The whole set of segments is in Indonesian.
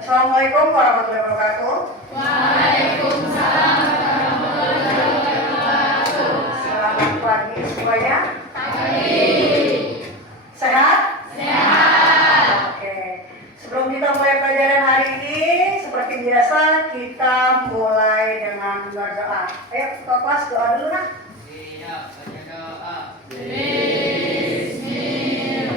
Assalamualaikum warahmatullahi wabarakatuh. Waalaikumsalam warahmatullahi wabarakatuh. Selamat pagi semuanya. Pagi. Sehat? Sehat. Oke. Sebelum kita mulai pelajaran hari ini, seperti biasa kita mulai dengan berdoa. Ayo ke kelas doa dulu nah. Siap, baca doa. Pahit, Isnin,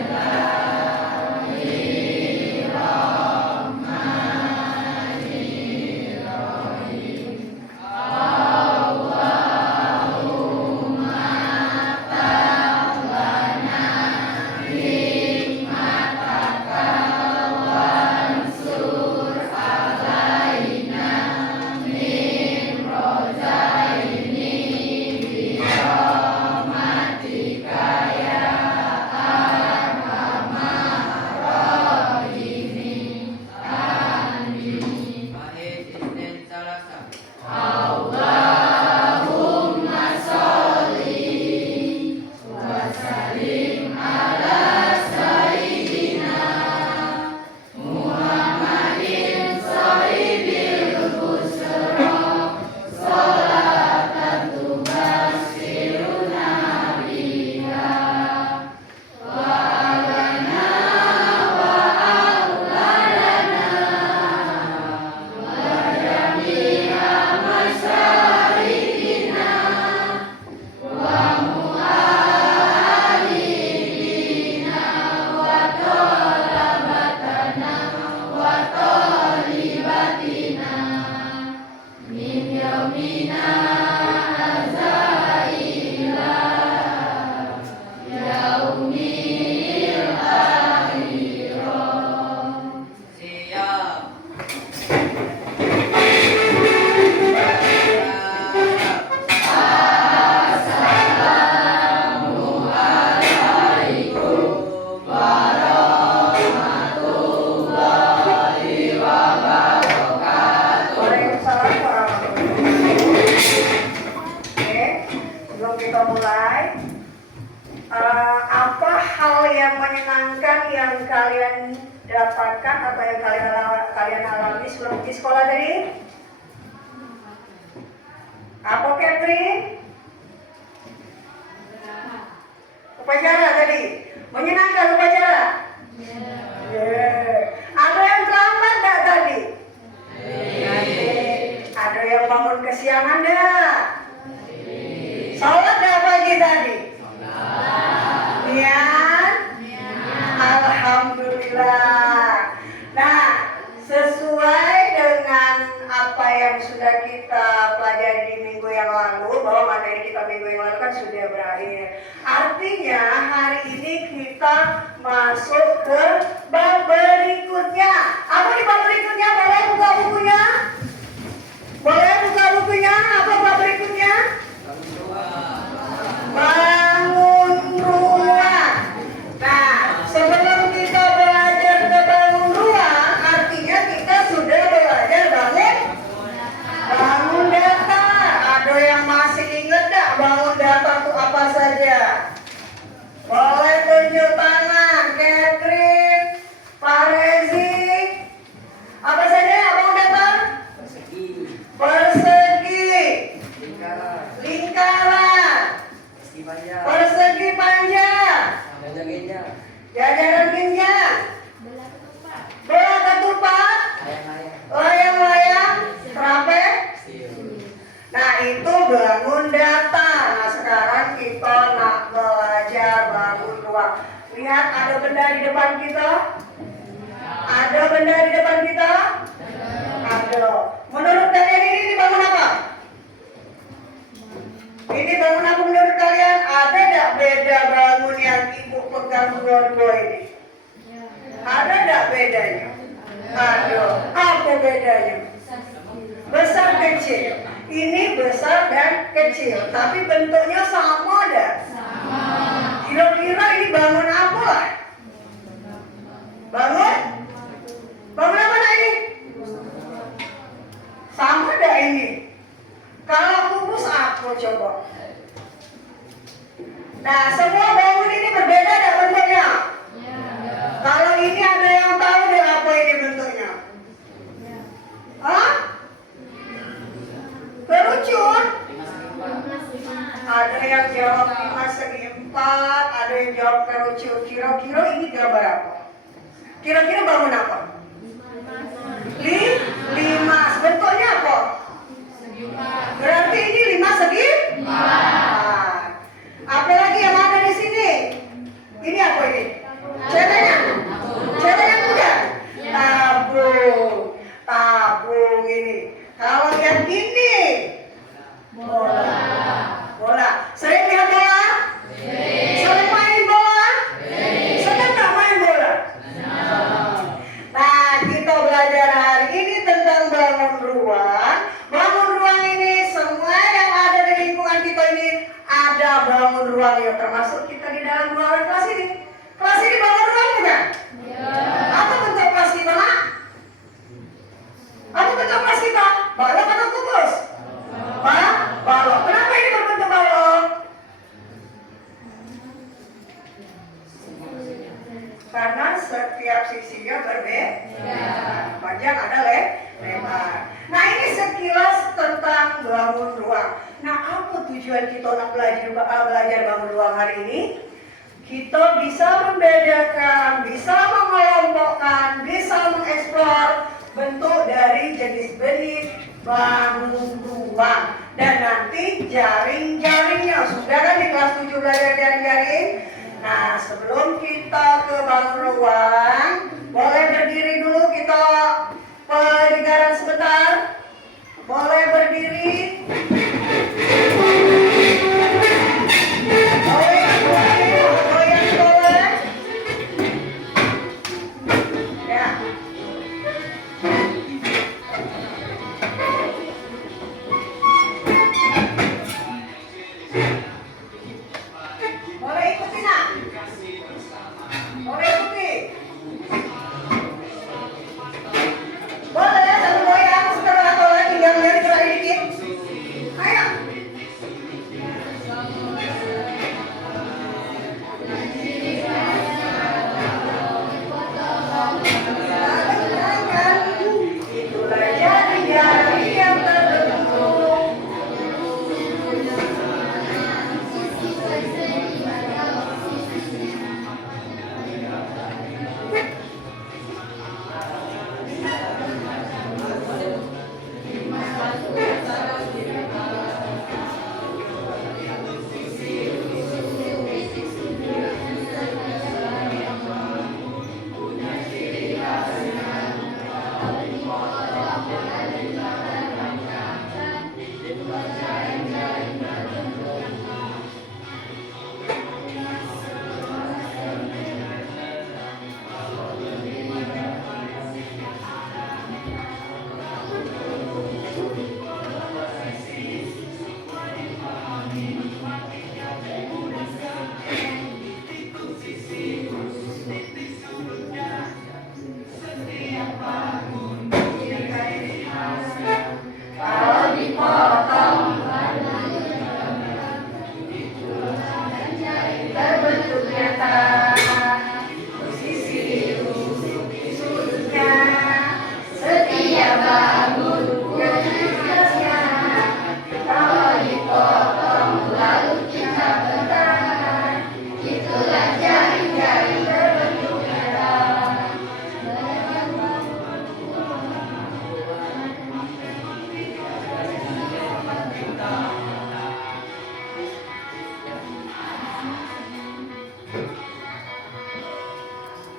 Salasa. Allahumma sholli wa sallim ala sayyidina Muhammadin sahibil busra sholatan tubassiruna biha wa alana wa auladana wa jami'a masyarikina wa mu'allimina wa talabatana wa talibatina min yaumina hadza ila yaumil akhirah. Siap. Waalaikumsalam warahmatullahi wabarakatuh. Oke, sebelum kita mulai, apa hal yang menyenangkan yang kalian dapatkan atau yang kalian alami sebelum di sekolah tadi? Apa, Catherine? Upacara tadi, menyenangkan upacara? Ada yang terlambat nggak tadi? Ada yang bangun kesiangan nggak? Sholat nggak pagi tadi? Niat? Alhamdulillah. Nah, sesuai dengan apa yang sudah kita pelajari di minggu yang lalu, bahwa materi kita minggu yang lalu kan sudah berakhir. Artinya hari ini kita masuk ke bab berikutnya. Apa di bab berikutnya? Boleh buka bukunya? Boleh buka bukunya? Apa bab berikutnya? Bangun ruang. Nah, sebelum kita belajar ke bangun ruang, artinya kita sudah belajar bangun datar. Ada yang masih ingat gak bangun datar itu apa saja? Boleh tunjuk tangan, Catherine, Pak Rezi. Apa saja bangun datar? Persegi, Persegi, lingkaran, lingkaran, persegi panjang, persegi panjang, gajah-gajah, jajaran genjang, bola ketupat, layang-layang, layang-layang, trapez. siul. Nah, itu bangun datar. Nah, sekarang kita nak belajar bangun ruang. Lihat, ada benda di depan kita? Ada benda di depan kita? Ada. Menurut kalian ini bangun apa? Ini bangun apa menurut kalian? Ada tidak beda bangun yang ibu pegang dua-dua ini? Ada tidak bedanya? Ada. Apa bedanya? Besar kecil. Ini besar dan kecil, tapi bentuknya sama dah. Kira-kira ini bangun apa lah? Bangun? Bangun apa nak ini? Sama dah ini. Kalau kubus apa coba? Nah, semua bangun ini berbeda dah bentuknya. Kalau ini ada yang tahu kerucut. Kira-kira ini gambar apa? Kira-kira bangun apa? Limas. Bentuknya apa? Berarti ini 5 segi? Apa lagi yang ada di sini? Ini apa ini? Ceweknya? Ceweknya bukan? Tabung ini. Kalau yang ini bola. Sering lihat bola? Sering main bola? Senang nggak main bola? Nah, kita belajar hari ini tentang bangun ruang. Bangun ruang ini semua yang ada di lingkungan kita ini ada bangun ruangnya, termasuk kita di dalam ruangan kelas ini. Kelas ini bangun ruang bukan? Apa bentuk kelas kita, Nak? Apa bentuk kelas kita? Balok atau kubus? Balok. Kenapa ini berbentuk balok? Karena setiap sisinya berbeda. Panjang ada lebar. Nah, ini sekilas tentang bangun ruang. Nah, apa tujuan kita nak belajar bangun ruang hari ini? Kita bisa membedakan, bisa mengelompokkan, bisa mengeksplor bentuk dari jenis benih bangun ruang. Dan nanti jaring-jaringnya. Sudah kan di kelas 7 belajar jaring-jaring? Nah, sebelum kita ke bangun ruang, boleh berdiri dulu, kita pelegaran sebentar. Boleh berdiri. Boleh. Ya. Boleh ikuti, Nak? Boleh ikuti? Boleh, satu goyang setelah atau lagi yang dari gerak dikit. Ayo. Itulah jari-jari yang terbentuk.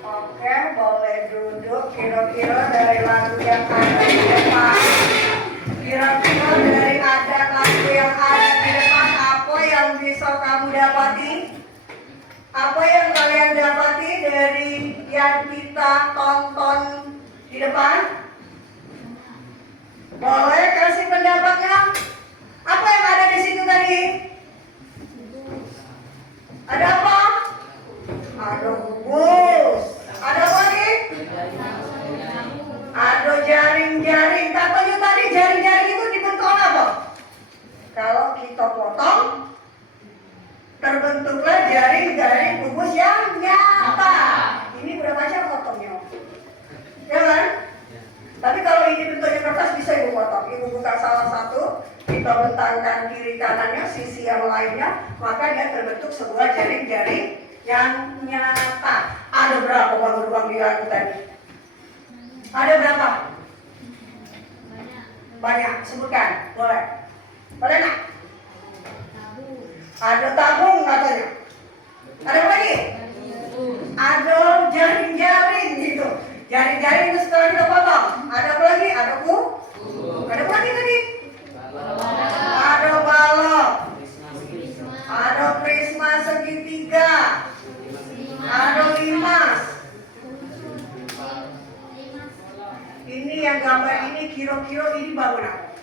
Oke, boleh duduk. Kira-kira dari lagu yang ada di depan, kira-kira dari ada lagu yang ada di depan, apa yang bisa kamu dapati? Apa yang kalian dapati dari yang kita tonton di depan? Boleh kasih pendapatnya? Apa yang ada di situ tadi? Ada apa? Ada bus. Ada apa lagi? Ada jaring-jaring. Katanya tadi jaring-jaring itu dibentuk apa? Kalau kita potong, terbentuklah jaring-jaring kubus yang nyata. Ini berapa jam potongnya? Ya kan? Tapi kalau ini bentuknya kertas bisa ibu potong. Ibu buka salah satu, kita bentangkan kiri kanannya, sisi yang lainnya, maka dia terbentuk sebuah jaring-jaring yang nyata. Ada berapa bangun ruang di lagu tadi? Ada berapa? Banyak. Sebutkan. Boleh. Boleh nggak? Ada tabung katanya. Ada apa lagi? Ada jaring-jaring gitu. Jaring-jaring itu setelah kita potong. Ada apa lagi? Ada Ada apa lagi tadi? Ada balok. Ada prisma segitiga. Ada limas. Ini yang gambar ini kira-kira ini bangun apa?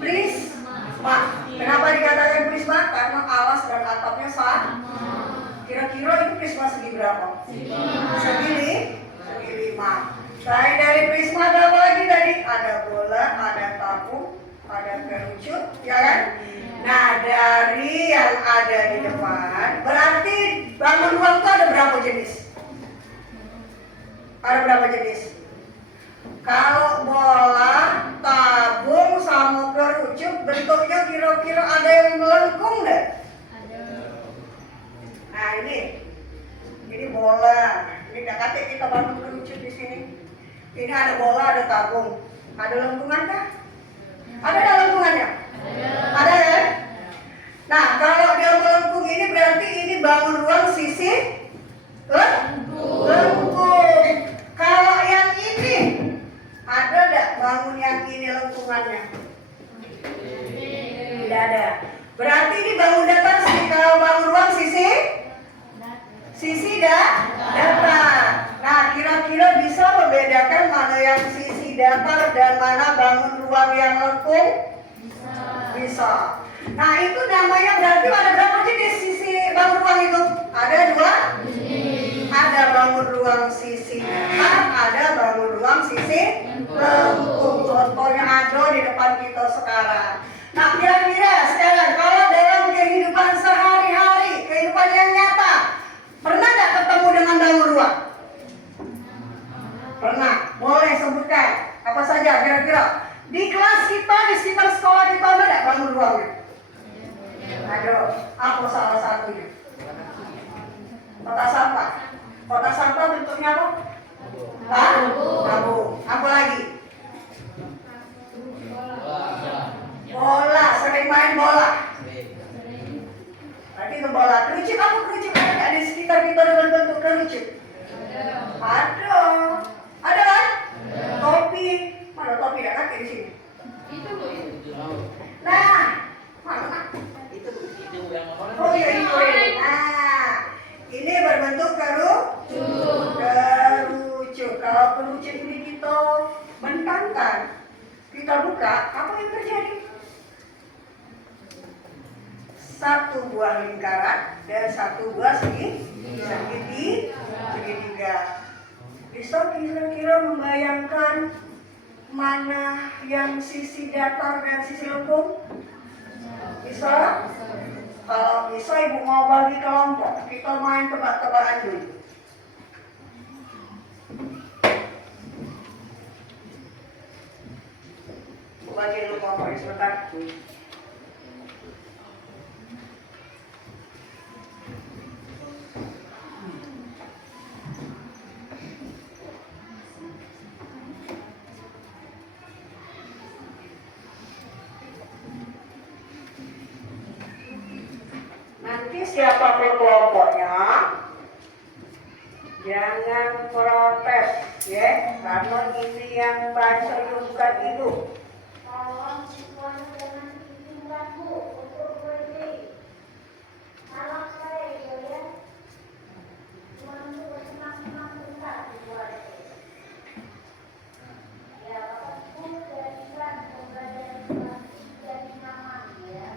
Prisma. Kenapa dikatakan prisma? Karena alas dan atapnya sama. Kira-kira itu prisma segi berapa? Segi 5. Selain dari prisma ada apa lagi tadi? Ada bola, ada tabung, ada kerucut, ya kan? Nah, dari yang ada di depan, berarti bangun ruang itu ada berapa jenis? Ada berapa jenis? Kalau bola, tabung, sama kerucut, bentuknya kira-kira ada yang melengkung nggak? Ada. Nah ini bola. Ini kakak kita bangun kerucut di sini. Ini ada bola, ada tabung. Ada lengkungan kah? Ada lengkungannya? Ada ya? Nah, kalau dia melengkung ini berarti ini bangun ruang sisi lengkung. Kalau yang ini ada enggak bangun yang ini lengkungannya? Tidak ada. Berarti ini bangun datar sih. Kalau bangun ruang sisi datar. Nah, kira-kira bisa membedakan mana yang sisi datar dan mana bangun ruang yang lengkung? Bisa. Nah, itu namanya berarti ada berapa jenis sisi bangun ruang itu? Ada 2? Ada bangun ruang sisi datar, ada bangun ruang sisi lengkung. Contohnya ada di depan kita sekarang. Nah, kira-kira sekarang kalau dalam kehidupan sehari-hari, kehidupan yang nyata, pernah nggak ketemu dengan bangun ruang? Pernah. Boleh sebutkan apa saja kira-kira? Di kelas kita, di sekitar sekolah kita ada nggak bangun ruangnya? Ada. Apa salah satunya? Kotak sampah. Kotak sampah bentuknya apa? Tabung. Apa lagi? Bola. Sering main bola. Berarti itu bola. Kerucut apa kerucut? Ada nggak di sekitar kita dengan bentuk kerucut? Ada. Ada kan? Topi. Mana topi nggak kaki di sini? Nah, mana? Oh iya itu. Nah, ini berbentuk kerucut. Kalau kerucut ini kita bentangkan, kita buka, apa yang terjadi? Satu buah lingkaran dan satu buah segitiga. Bisa kira-kira membayangkan mana yang sisi datar dan sisi lengkung? Bisa? Kalau bisa ibu mau bagi kelompok, kita main tebak-tebakan dulu. Bagi dulu kelompok ini sebentar. Nanti siapapun kelompoknya jangan protes ya, karena ini yang baca bukan ibu. Tolong siswanya jangan ditinggal Bu untuk berdiri. Salam saya ya. Cuma untuk bersenang-senang bentar di luar. Ya, Bapak Ibu jadikan pembelajaran jadi nyaman ya.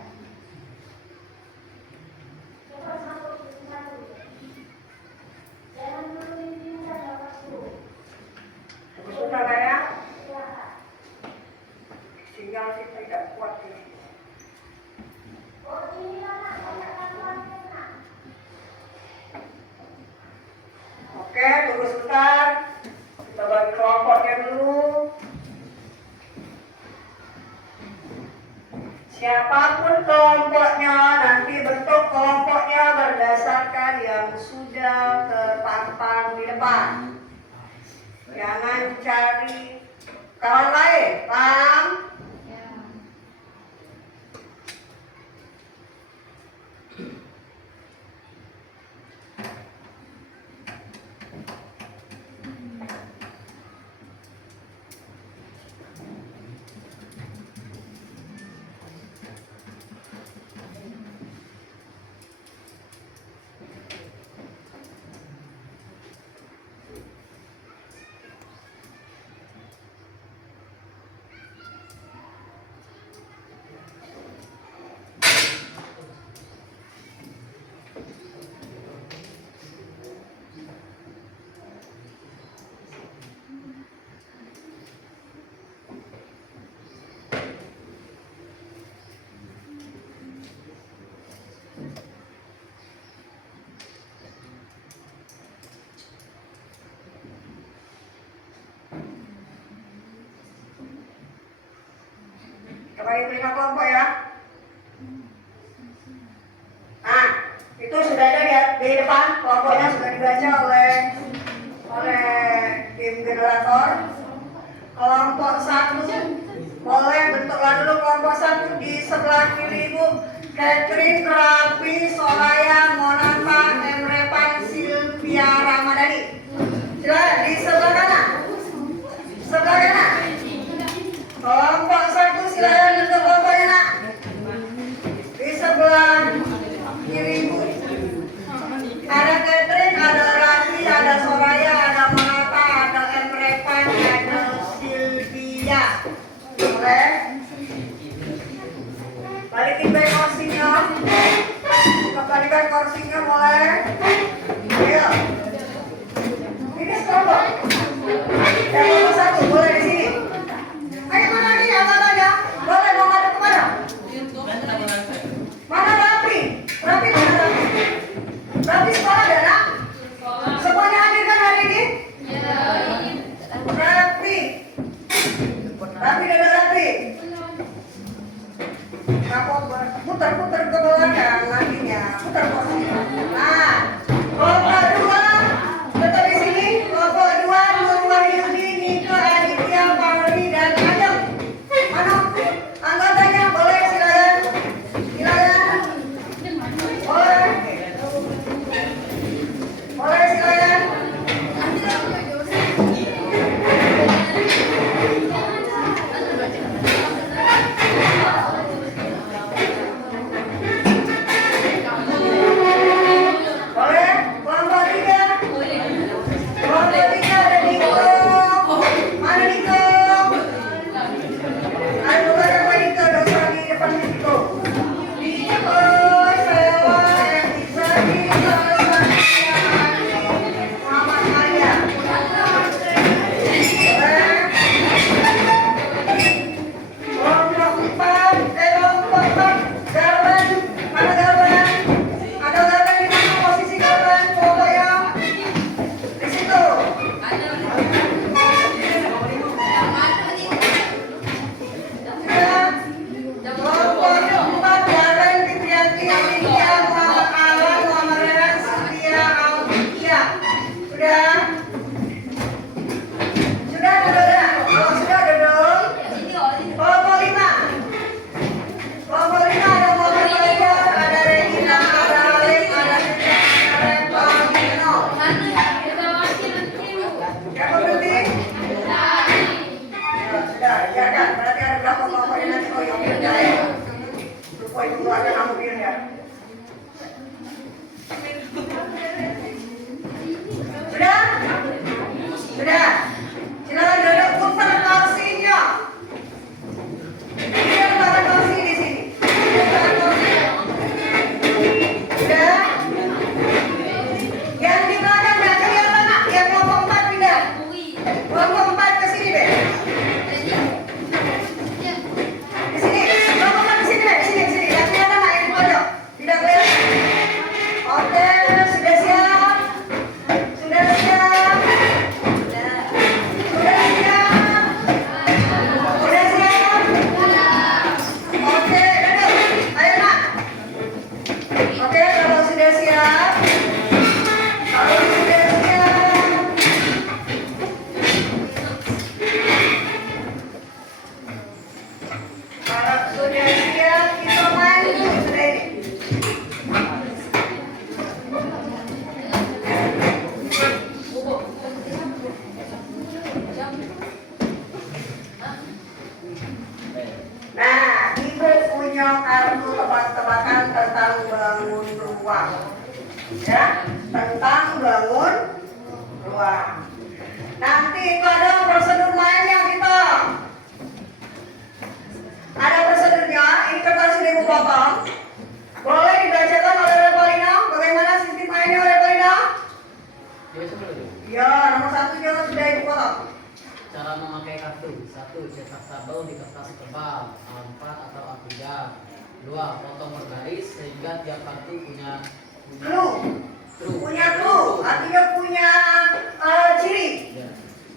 Tinggal kita tidak kuat ini. Oke, tunggu sebentar. Kita bagi kelompoknya dulu. Siapapun kelompoknya nanti bentuk kelompoknya berdasarkan yang sudah terpampang di depan. Jangan cari kawan lain, paham? Kembali perintah kelompok ya. Nah, itu sudah ada di depan, kelompoknya sudah dibaca oleh tim generator. Kelompok 1 boleh bentuklah dulu kelompok 1 di sebelah kiri Ibu. Catherine, Rapi, Soraya, Monata, Emre Pan, Sylvia, Ramadhani. Silakan di sebelah kanan. Sebelah kanan. Kelompok 1 silakan bentuk kelompoknya nak. Di sebelah kiri Ibu. Ada Catherine, ada Rafi, ada Soraya, ada Monata, ada Emre Pan, ada Sylvia. Boleh? Balikin back kursinya. Kembalikan kursinya boleh? Ayo. Ini kelompok. Yang kelompok 1 boleh di sini. Ayo mana nih angkatannya? Boleh mau ngadep kemana? Mana Rapi? Rapi mana Rapi? Rapi sekolah ada nak? Semuanya hadir kan hari ini? Rapi. Rapi ada Rapi. Kamu putar-putar ke belakang nantinya. Putar kursinya. Nah, kelompok 2 tetap di sini. Kelompok 2 Nurul Yudi, Niko, Aditya, Pauli dan Adam. Mana angkatannya? Boleh silakan. Silakan. Boleh. Boleh silakan. Boleh. Kelompok 3. Kelompok 3 ada Niko. Mana Niko? Ayo berapa Niko? Dosa di depan Niko. Niko, Sewa, Isadi, Dosa, Muhammad Maria. Boleh. Kelompok 4, kelompok 4, Garban. Mana Garban? Ada Garban di mana? Posisi Garban, kelompoknya di situ. Kelompok 4, Garban, Fitrianti, Amelia, Muhammad Alan, Muhammad Rehan, Sylvia, Aulia. Sudah? Sudah duduk? Kalau sudah duduk. Kelompok 5. Kelompok 5 ada Muhammad Fajar, ada Regina, ada Alif, ada Nina, ada Repa, Nino. Siapa berhenti? Sudah, ya kan? Berarti ada berapa kelompoknya nanti? Oh, yang biar ya. Lupa itu ada kamu biar ya. Sudah? Sudah. Silakan duduk, putar kursinya. Ini letakkan kursi di sini. Letakkan kursi. Sudah? Yang di belakang nggak kelihatan nak? Yang kelompok 4 pindah. Kelompok 4 ke sini deh. Di sini. Kelompok 4 di sini deh. Di sini. Nggak kelihatan nak kartu tebak-tebakan tentang bangun ruang. Ya, tentang bangun ruang. Nanti itu ada prosedur mainnya kita. Ada prosedurnya. Ini kertas sudah ibu potong. Boleh dibacakan oleh Repolina. Bagaimana sistem mainnya oleh Repolina? Ya, nomor 1 jangan sudah ibu potong. Cara memakai kartu. 1. Cetak tabel di kertas tebal A4 atau A3. 2. Potong berbaris sehingga tiap kartu punya Clue. Punya clue. Artinya punya ciri.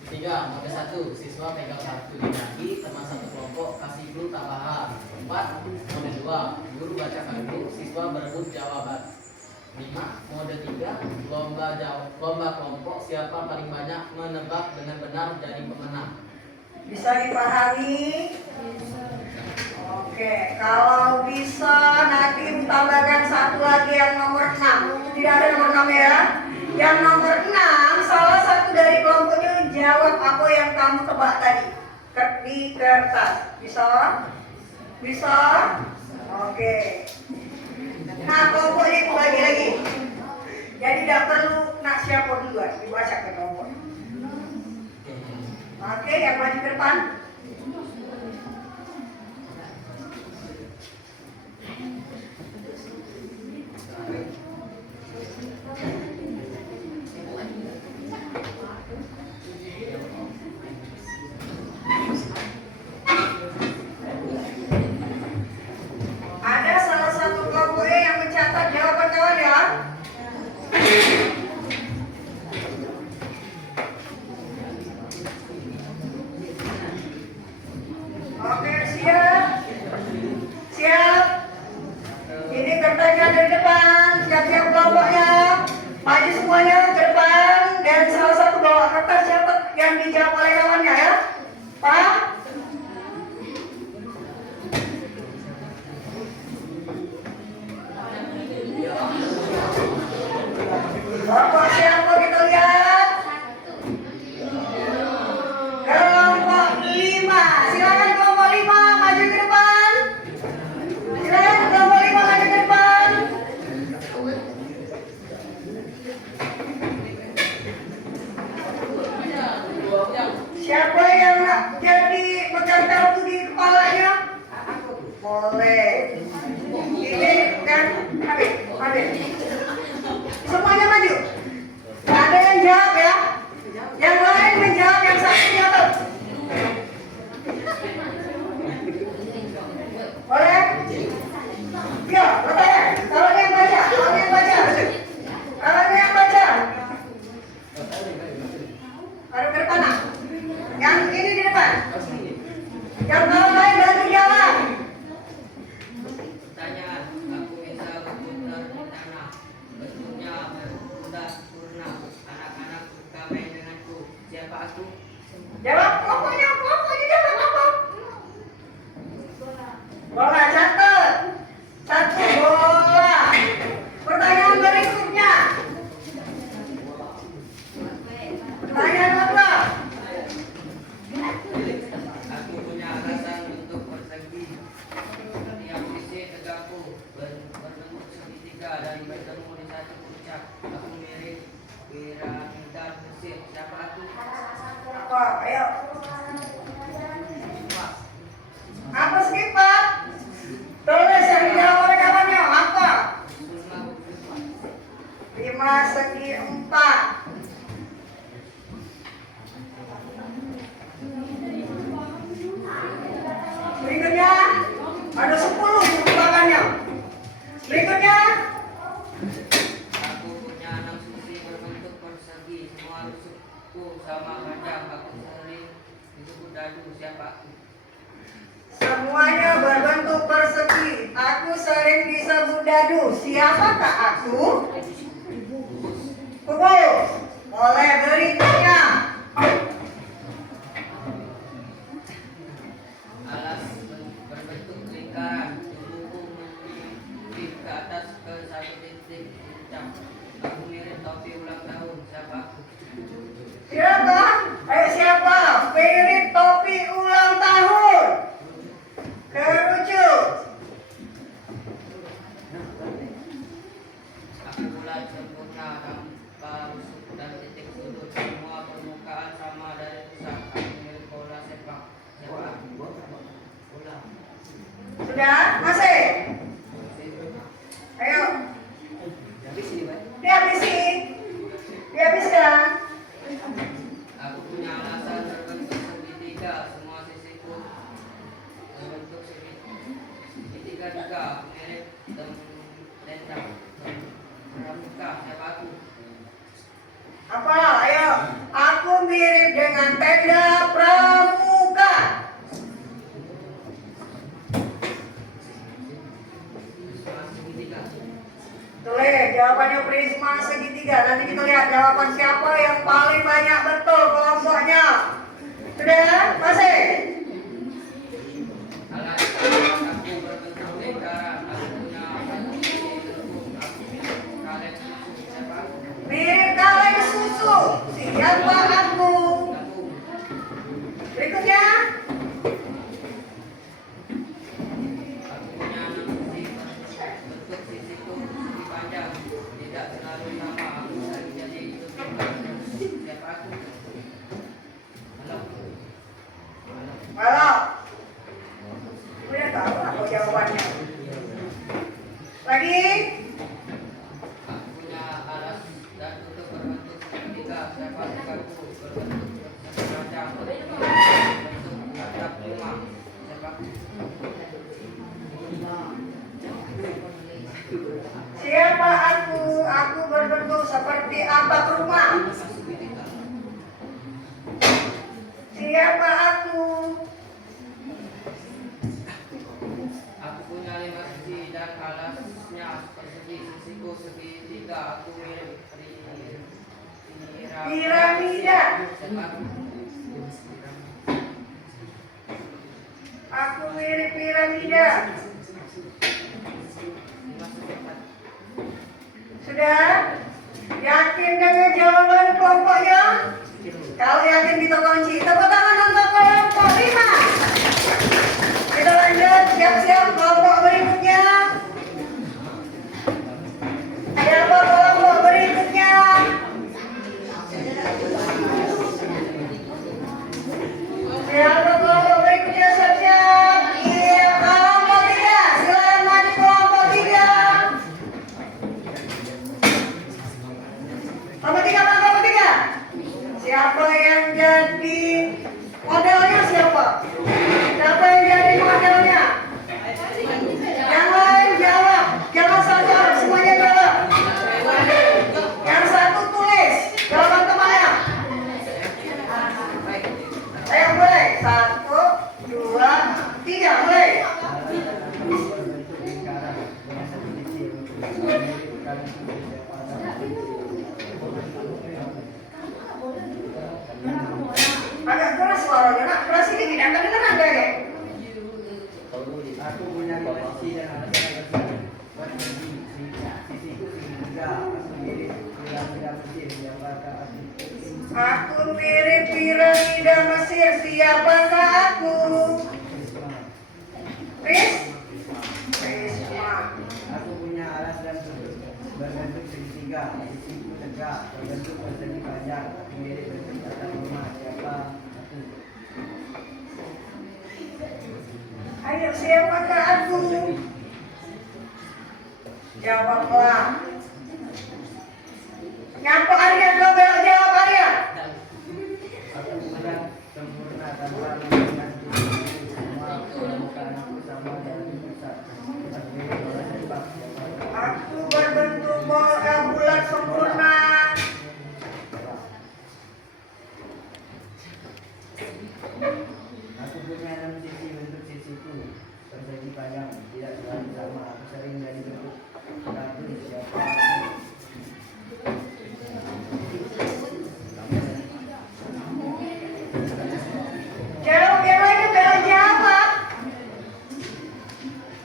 3. Mode 1. Siswa pegang kartu di kaki, teman satu kelompok kasih clue tambahan. 4. Mode 2. Guru baca kartu, siswa berebut jawaban. 5. Mode 3. Lomba kelompok, siapa paling banyak menebak dengan benar jadi pemenang. Bisa dipahami? Oke, kalau bisa nanti tambahkan satu lagi yang nomor 6. Tidak ada nomor 6 ya. Yang nomor 6, salah satu dari kelompoknya jawab apa yang kamu tebak tadi di kertas. Bisa? Bisa? Oke. Nah, kelompoknya itu bagi lagi. Jadi tidak perlu nak siapa duluan, dibaca ke kelompok. Oke, yang maju ke depan. Ada salah satu kelompoknya yang mencatat jawaban kawan ya. Oke, siap. Siap. Ini kertasnya dari depan. Siap-siap kelompoknya. Maju semuanya ke depan. Dan salah satu bawa kertas catat yang dijawab oleh kawannya ya. Pak. Kelompok siapa kita lihat? Kelompok 5. Silakan kelompok 5 maju ke depan. Silakan kelompok 5 maju ke depan. Siapa yang nak jadi pegang kartu di kepalanya? Boleh. Ini kan Habib. Semuanya maju. Ada yang jawab ya. Yang lain menjawab, yang satu nyatet. Boleh? Ya, bertanya. Kalau yang baca, kalau yang baca. Kalau yang baca. Baru ke depan nak. Yang ini di depan. Yang kawan lain bantu jawab. Pertanyaan, aku bisa berputar di tanah. Bentuknya berkuda purna. Anak-anak suka main denganku. Siapa aku? Jawab kelompoknya jawab apa? Bola catat. Satu bola. Pertanyaan berikutnya. Pertanyaan apa? Aku punya alasan untuk persegi. Tiap sisi tegakku berbentuk segitiga dan bertemu di satu puncak. Aku mirip piramida Mesir. Siapa aku? Apa? Ayo. Apa sekitar? Tulis yang dijawab oleh kawannya. Apa? 5 segi 4. Berikutnya ada 10 tebakannya. Berikutnya Aku punya 6 sisi berbentuk persegi. Semua rusukku sama panjang. Aku sering disebut dadu. Siapa aku? semuanya berbentuk persegi. Aku sering disebut dadu. Siapakah aku? Kubus. Oleh berikutnya. Alas berbentuk lingkaran. Tubuhku menyimpit ke atas ke satu titik puncak. Aku mirip topi ulang tahun. Siapa aku? Siapa? Ayo siapa? Spirit topi ulang tahun. Kerucut. Sudah? Masih? Ayo. Dihabisi. Dihabiskan. Aku punya alasan terbentuk segitiga, semua sisiku terbentuk segitiga juga mirip tenda pramuka. Siapa aku? Apa? Ayo. Aku mirip dengan tenda pramuka. Semua segitiga. Tulis jawabannya Prisma segitiga. Nanti kita lihat jawaban siapa yang paling banyak betul kelompoknya. Sudah? Masih? Alasan aku berbentuk lingkaran. Aku punya bentuk. Aku mirip kaleng susu. Siapa aku? Mirip kaleng susu. Siapa aku? Aku. Berikutnya. Aku punya 6 sisi, bentuk sisiku segi panjang, tidak selalu sama. Aku sering jadi lebih. Siapa aku? Halo. Halo. Udah tahu aku jawabannya. Lagi. Aku punya alas dan tutup berbentuk segitiga. Siapa aku? Berbentuk semacam bentuk atap rumah. Siapa aku? Siapa aku? Aku berbentuk seperti atap rumah. Segitiga. Siapa aku? Aku punya 5 sisi dan alasnya persegi, sisiku segitiga. Aku mirip Piramida. Siapa aku? Aku mirip piramida. Sudah? Yakin dengan jawaban kelompoknya? Kalau yakin kita kunci. Tepuk tangan untuk kelompok 5. Kita lanjut. Siap-siap kelompok berikutnya. Siapa kelompok berikutnya? Siapa kelompok berikutnya? Siap-siap. Iya, kelompok 3. Silakan maju kelompok 3. Kelompok 3, mana kelompok 3? Siapa yang jadi modelnya siapa? Siapa yang jadi modelnya? Yang lain jawab. Jangan satu orang semuanya jawab. Yang satu tulis jawaban temannya. Ayo mulai. 1, 2, 3 mulai. Agak keras suaranya, nak. Keras ini tidak kedengeran kayaknya. Aku punya koleksi dan alasan persegi, sisiku segitiga. Aku mirip piramida Mesir. Siapakah aku? Aku mirip piramida Mesir. Siapakah aku? Pris? Prisma. Aku punya alas dan berbentuk segitiga. Sisiku tegak, berbentuk persegi panjang. Aku mirip bentuk atap rumah. Siapa aku? Ayo, siapakah aku? Jawablah. Nyapa Arya, kau belok jawab Arya. Aku bukan sempurna tanpa melakukan semua permukaan aku sama dan besar. Aku mirip bola sepak. Aku berbentuk bola bulat sempurna. Aku punya 6 sisi, bentuk sisiku persegi panjang, tidak selalu sama. Aku sering jadi bentuk kartun. Siapa aku? Jawab yang lain belok jawab.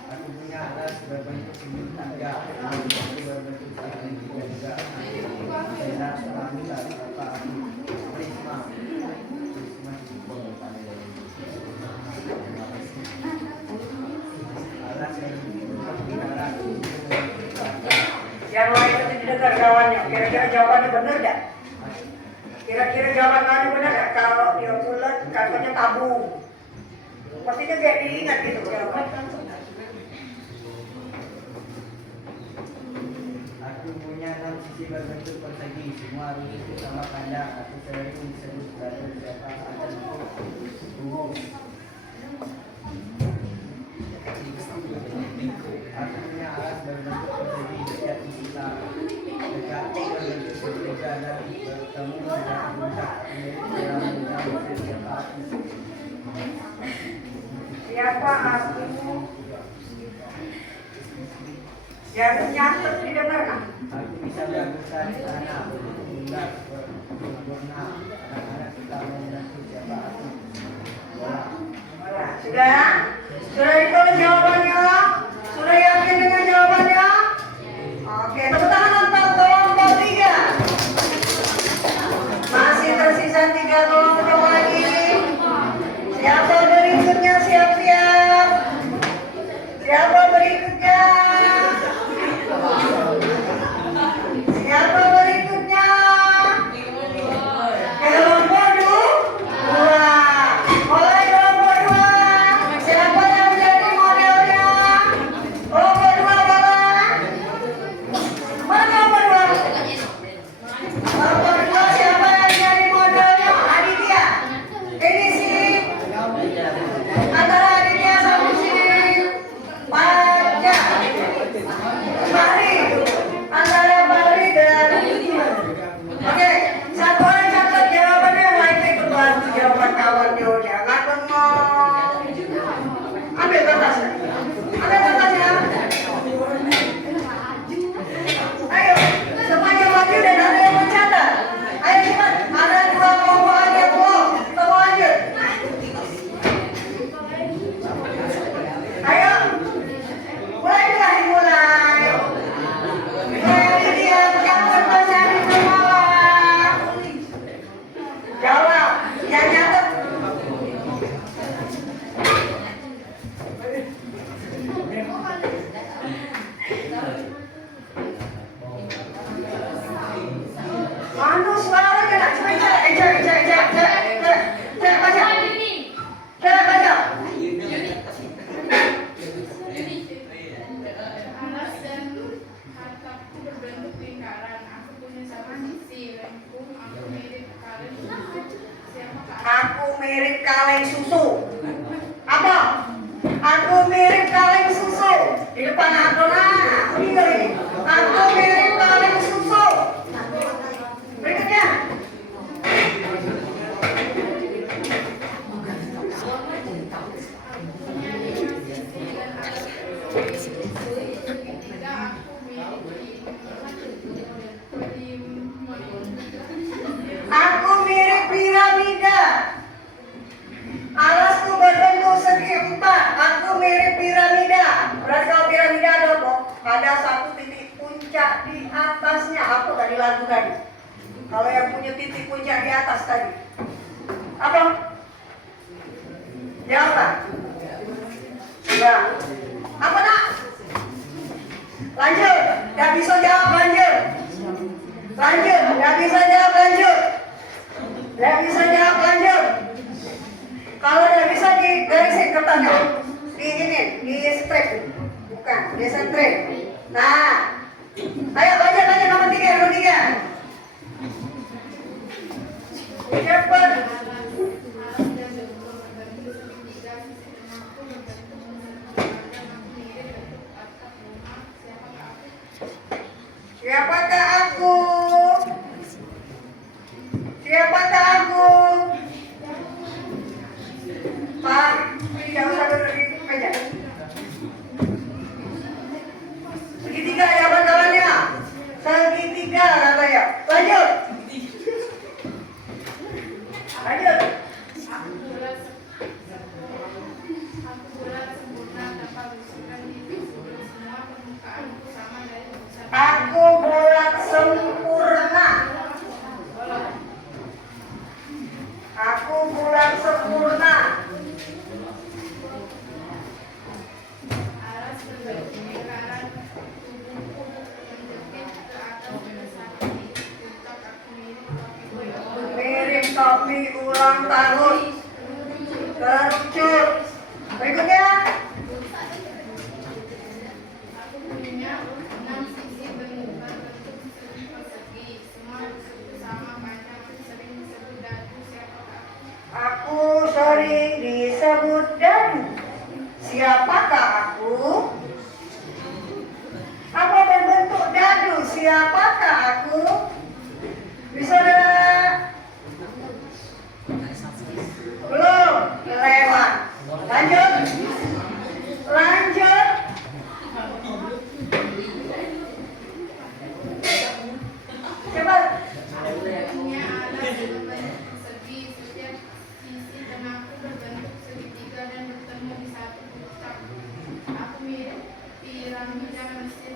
Aku punya alas berbentuk segitiga. Aku berbentuk segitiga juga. Saya pramuka. Apa aku? Prisma. Alas berbentuk lingkaran. Yang lain itu didengar kawannya. Kira-kira jawabannya benar gak? Kira-kira jawabannya benar gak? Kalau dia bulat katanya tabung. Pastinya kayak diingat gitu jawabannya. berbentuk persegi, semua rumput sama panjang atau sering disebut sebagai siapa ada rumus. Aku punya alas berbentuk persegi setiap sila. Dekati berbentuk segitiga dan bertemu dengan puncak dalam bentuk siapa aku. Siapa aku? Yang nyatet didengarkan. Aku bisa melakukan tanah, bulat, berwarna. Anak-anak kita membantu siapa aku. Bola. Sudah? Sudah ditulis jawabannya? Sudah yakin dengan jawabannya? Oke, tepuk tangan untuk kelompok 3. Masih tersisa 3 kelompok lagi. Siapa berikutnya? Siap-siap. Siapa berikutnya? Siapa berikutnya? Kelompok 2. Mulai kelompok 2. Siapa yang menjadi modelnya? Kelompok 2 mana? Mana kelompok 2? Kelompok 2 siapa yang menjadi modelnya? Aditya. Ini sih antara Aditya sama si Pajak. Mari antara Mari dan oke, satu orang catat jawabannya, yang lain ikut bantu jawaban kawannya. Jangan bengong. Ambil kertasnya. Ambil kertasnya. Ayo, semuanya maju dan ada yang mencatat. Ayo cepat, ada 2 kelompok aja tuh. Kamu lanjut. Ayo, mulai. Mulai dia yang kertasnya di bawah. Jawab, yang nyatet. Mana suaranya nak? Cek, baca. Alas dan hartaku berbentuk lingkaran. Aku punya sama sisi lengkung. Aku mirip kaleng susu. Siapakah Aku mirip kaleng susu. Apa? Aku mirip kaleng susu. Di depan aku nah. Ini. Aku mirip kaleng susu. Berikutnya. punya 5 sisi dan alas ketiga aku Aku mirip piramida. Alasku berbentuk segi 4. Aku mirip piramida. Berarti kalau piramida ada satu titik puncak di atasnya. Apa tadi lagu tadi? Kalau yang punya titik puncak di atas tadi. Apa? Jawab. Sudah. Apa nak? Lanjut. Gak bisa jawab, lanjut. Lanjut. Gak bisa jawab, lanjut. Gak bisa jawab, lanjut. Kalau gak bisa digarisin kertasnya. Di strip. Bukan, di strip. Nah. Ayo baca nomor 3. Cepat. Siapakah aku? Siapakah aku? Pak, jangan usah duduk di meja. Segitiga ya kawan-kawannya. Segitiga katanya. Lanjut. Lanjut. Aku bulat sempurna tanpa lusukan di semua permukaanku sama dari besar. Aku bulat sempurna. Aku bulat sempurna. Alas berbentuk lingkaran, tubuhku menjepit ke atas ke samping. Puncak aku mirip topi Mirip topi ulang ulang tahun. tahun. Kerucut. Berikutnya. Aku punya 6 sisi berbentuk persegi. sering disebut dadu. Siapakah aku? Apa berbentuk dadu? Siapakah aku? Bisa belum lewat. Lanjut. Lanjut. Coba. Punya alas berbentuk persegi, setiap sisi tengahku berbentuk segitiga dan bertemu di satu puncak. Aku mirip piramida Mesir.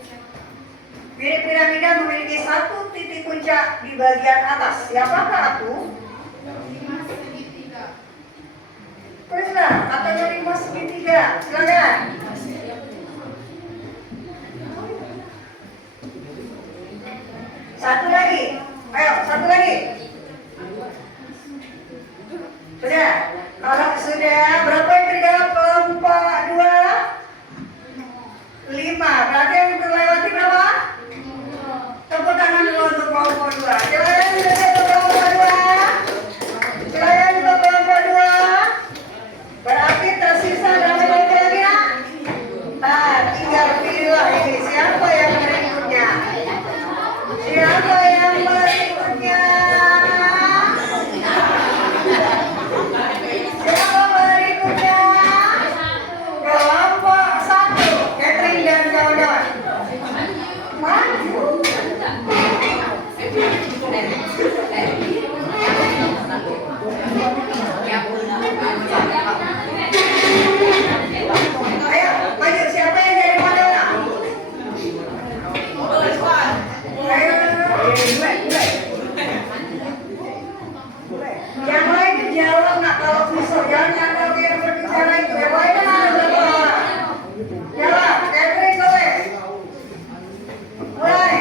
Mirip piramida memiliki satu titik puncak di bagian atas. Siapakah aku? Lima segitiga. Tulislah katanya 5 segitiga. Silakan. Satu lagi. Ayo, satu lagi. Sudah. Kalau sudah, berapa yang terjawab? Kelompok 2? 5. Berarti yang terlewati berapa? Tepuk tangan dulu untuk kelompok 2. Silakan untuk kelompok 2. Silakan untuk kelompok 2. Berarti tersisa berapa kelompok lagi nak? Nah, tinggal pilih ini siapa yang berikutnya. Siapa yang berikutnya? Siapa berikutnya? Kelompok 1, Catherine dan kawan-kawan. Maju. Ayo, maju. Siapa yang jadi modelnya? Ayo. Yang lain itu jawab nak kalau bisa. Jangan ada yang berbicara itu. Yang lain kan ada berapa orang? Jawab. Catherine boleh. Mulai.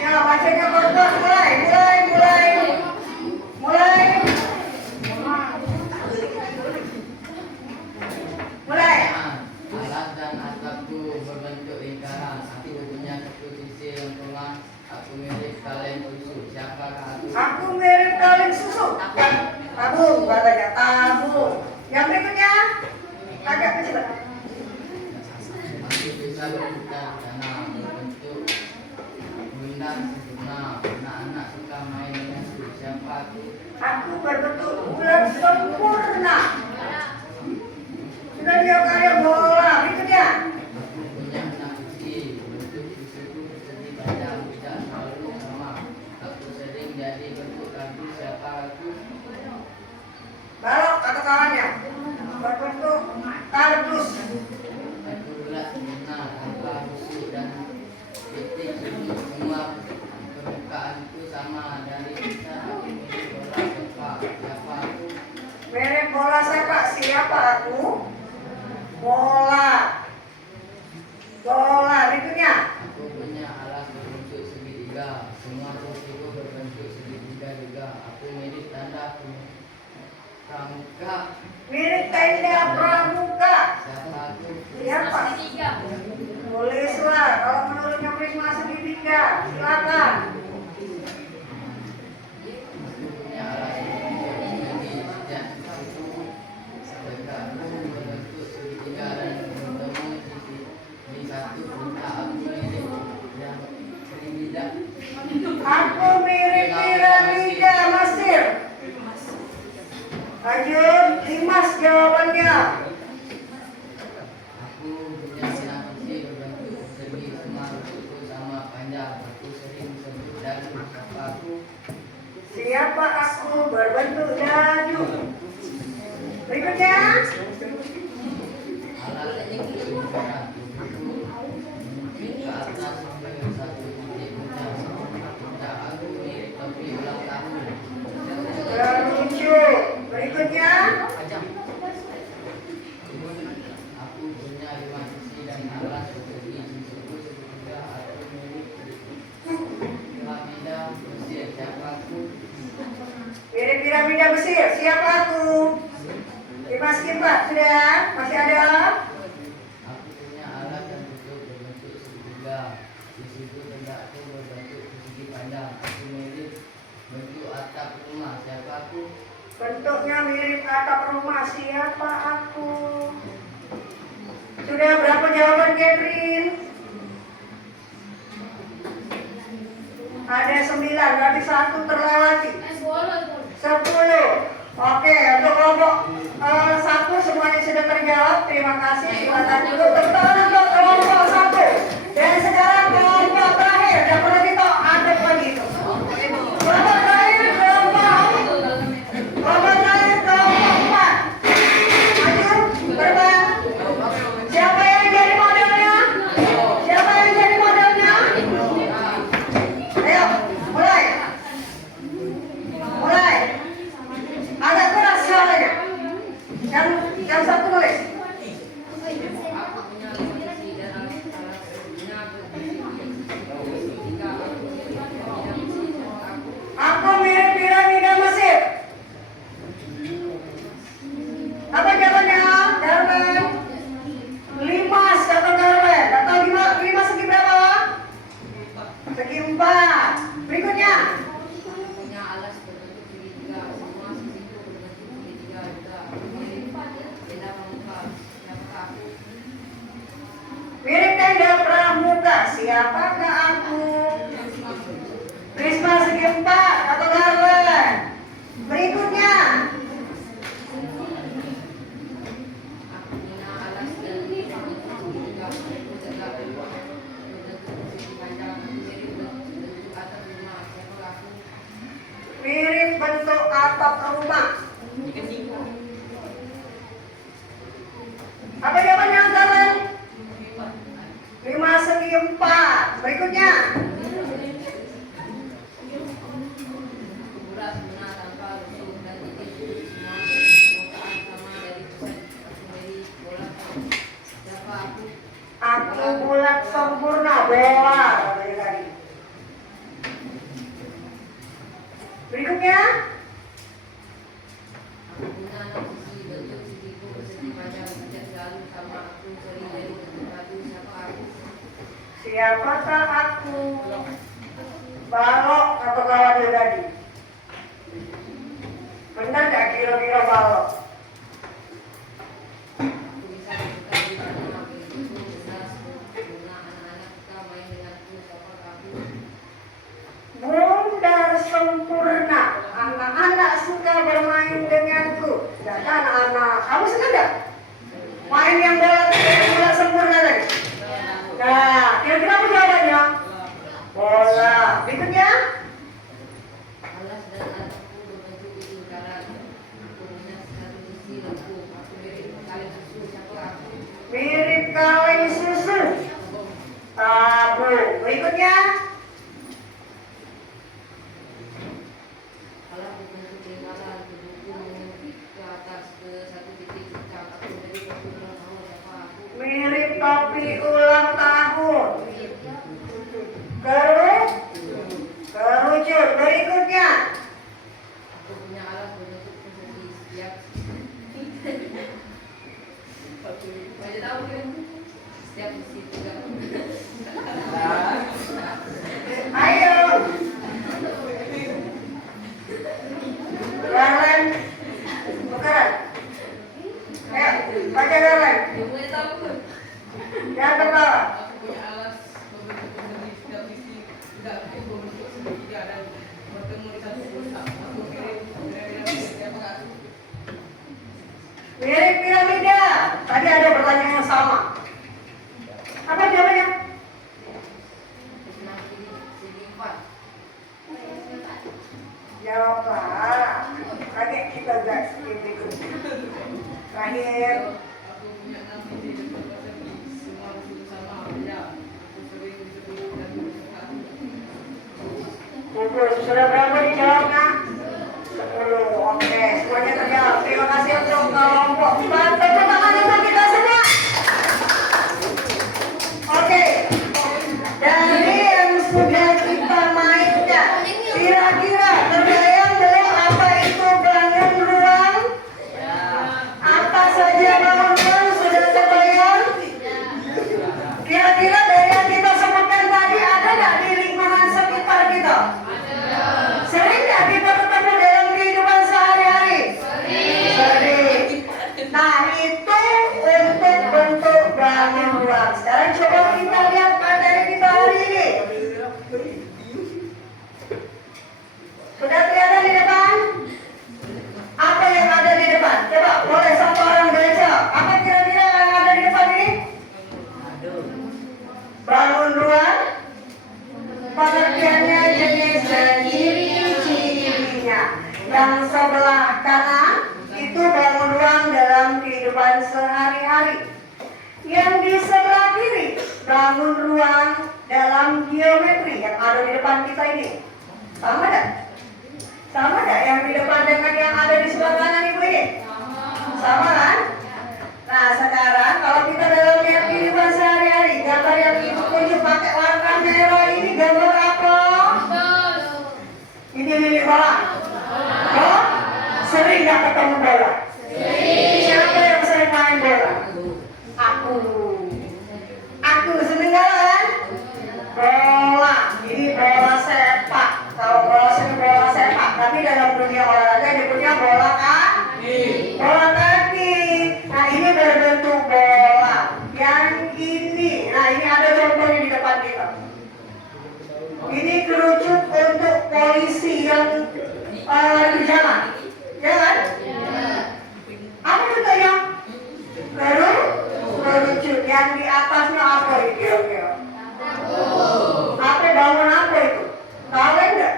Ya, bacanya kotor. Mulai. Alas dan atapku berbentuk lingkaran. Aku punya satu sisi yang tengah. Aku mirip kaleng susu. Siapakah aku? Aku mirip kaleng susu. Tabung katanya. Tabung. Yang berikutnya. Agak kecil. Aku bisa berputar karena berbentuk bundar sempurna. Anak-anak suka main denganku. Siapa aku? Aku berbentuk bulan sempurna. Sudah dia kayak bola. Berikutnya. Aku punya anak kecil. Bentuk susuku persegi panjang, tidak selalu sama. Aku sering jadi bentuk kaki. Siapa aku? Balok kata kawannya. Berbentuk kardus. Aku bulat sempurna tanpa busuk dan titik sudut. Semua permukaanku sama. Dari kita aku mirip bola sepak. Siapa aku? Mirip bola sepak. Siapa aku? Bola. Berikutnya. Aku punya alas berbentuk segitiga. Semua kursiku berbentuk segitiga juga. Aku mirip tanda pramuka. Mirip tenda pramuka. Siapa aku? Siapa? Tulislah. Kalau menurutnya prisma segitiga. Silakan. Aku punya alas berbentuk persegi. Sejak susuku dekatku berbentuk segitiga dan bertemu di satu puncak. Aku mirip yang piramida. Aku mirip piramida Mesir. Lanjut, Dimas jawabannya. Aku punya anak kecil berbentuk persegi. Semua bentukku sama panjang. Aku sering disebut dadu. Siapa aku? Siapa aku berbentuk dadu? Berikutnya. Alat lingkaran tubuhku menunjuk ke atas sampai satu titik puncak. Puncak aku mirip topi ulang tahun. Lucu. Berikutnya. Aku punya 5 sisi dan alas persegi. Sisiku segitiga. Aku mirip piramida Mesir. Siapa aku? Mirip piramida Mesir. Siapa aku? Dimas Kimbat sudah? Masih ada? Aku punya alat dan bentuk berbentuk segitiga. Sisiku tendakku berbentuk persegi panjang. Aku mirip bentuk atap rumah. Siapa aku? Bentuknya mirip atap rumah. Siapa aku? Sudah berapa jawaban, Catherine? Ada 9, berarti 1 terlewati. 10. Oke, untuk kelompok 1 semuanya sudah terjawab. Terima kasih. Silakan dulu tepuk tangan untuk kelompok 1. Dan sekarang kelompok terakhir. Dan perlu kita aduk lagi itu. Kelompok terakhir kelompok 4. Maju, terbang. Siapa yang jadi modelnya? Siapa yang jadi modelnya? Ayo, mulai. Mulai. Agak keras suaranya. Yang satu nulis. Aku punya lokasi dan alas-alasnya bersegi ketika aku Aku mirip piramida Mesir. Apa jawabannya? Darren. 5 kata Darren. Atau 5 segi berapa? Segi 4. Berikutnya. punya alas berbentuk segitiga, semua sisiku berbentuk segitiga juga. Mirip tenda pramuka. Siapakah aku? Mirip tenda pramuka. Siapakah aku? Risma segi 4 atau Darren. Berikutnya. Aku punya alas dan berbentuk segitiga. Aku tegak berbentuk persegi panjang. Aku mirip bentuk atap rumah. Siapakah aku? Mirip bentuk atap rumah. Apa jawabannya, Darren? 5 segi 4. Berikutnya. Bulat, benar, tanpa rusuk dan titik. Semua permukaan sama dari pusat. Aku mirip bola. Siapa aku? Aku bulat sempurna, bola katanya tadi. Berikutnya. Aku punya 6 sisi, bentuk sisiku persegi panjang. Tidak selalu sama aku, sering jadi bentuk batu. Siapa aku? Siapakah aku? Balok atau kawan tadi? Benar gak kira-kira balok? Aku bisa berbuka di mana begitu benar sempurna. Anak-anak kita main denganku. Siapa aku? Bundar sempurna. Anak-anak suka bermain denganku. Dan anak-anak, kamu suka gak? Main yang bola sempurna tadi? Nah, kira-kira apa jawabannya? Bola. Berikutnya. Alas dan atapku berbentuk lingkaran. Aku punya satu sisi lengkung. Aku mirip kaleng susu. Siapa aku? Mirip kaleng susu. Tabu. Berikutnya. Kalau berbentuk lingkaran, tubuhku mengintip ke atas ke satu titik puncak. Aku mirip topi ulang tahun. Siapa aku? Mirip topi ulang tahun. Kerucut. Berikutnya. Aku punya alas berbentuk persegi setiap. Aja tahu kan? Setiap sisi tiga. Ayo. Darren. Tukaran. Ayo, baca Darren. Semuanya tahu kan? Yang pertama. Aku punya alas berbentuk persegi setiap sisi tidak berbentuk segitiga dan bertemu di satu pusat. Aku mirip piramida siapa aku? Mirip piramida. Tadi ada pertanyaan yang sama. Apa jawabannya? Sebelah kiri segi 4. Jawab. Tadi kita gas berikut. Terakhir. Aku punya 6 sisi bentuk persegi, semua bersatu sama. Ya, aku sering disebut dan suka. Kumpul. Sudah berapa dijawabnya? 10. Oke, semuanya terjawab. Terima kasih untuk kelompok 4. Tepuk tangan untuk kita semua. Oke. Dari yang sudah kita mainkan, kira-kira terbayang belum apa itu pelanggan ruang? Apa saja bahwa sebelah kanan itu bangun ruang dalam kehidupan sehari-hari. Yang di sebelah kiri bangun ruang dalam geometri yang ada di depan kita ini. Sama tidak? Sama tidak yang di depan dengan yang ada di sebelah kanan ibu ini? Sama kan? Nah sekarang kalau kita dalam kehidupan sehari-hari, gambar yang ibu tunjuk pakai warna merah ini gambar apa? Ini milik bola. Oh, sering nggak ketemu bola? Siapa yang sering main bola? Aku. Aku seneng kan? Bola. Ini bola sepak. Kalau bola ini bola sepak. Tapi dalam dunia olahraga disebutnya bola kan? Bola kaki. Nah ini berbentuk bola. Yang ini. Nah ini ada contohnya di depan kita. Ini kerucut untuk polisi yang di jalan. Ya kan? Apa bentuknya? Kerucut. Yang di atasnya apa itu kira-kira? Apa bangun apa itu? Kaleng enggak?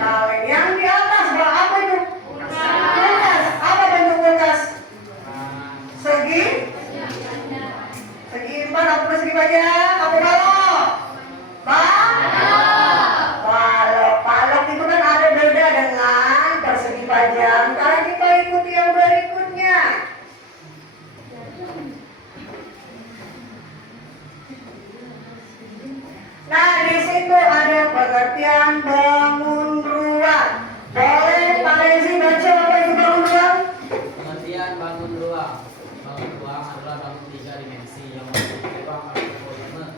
Kaleng. Yang di atas apa itu? Kulkas. Apa bentuk kulkas? Segi? Segi empat. Apa persegi panjang? Apa balok? Balok itu kan ada beda dengan persegi panjang. Kalau kita ikuti yang berikutnya. Nah, di situ ada pengertian bangun ruang. Boleh Pak Rezi baca apa itu bangun ruang? Pengertian bangun ruang. Bangun ruang adalah bangun 3 dimensi yang memiliki ruang atau volume.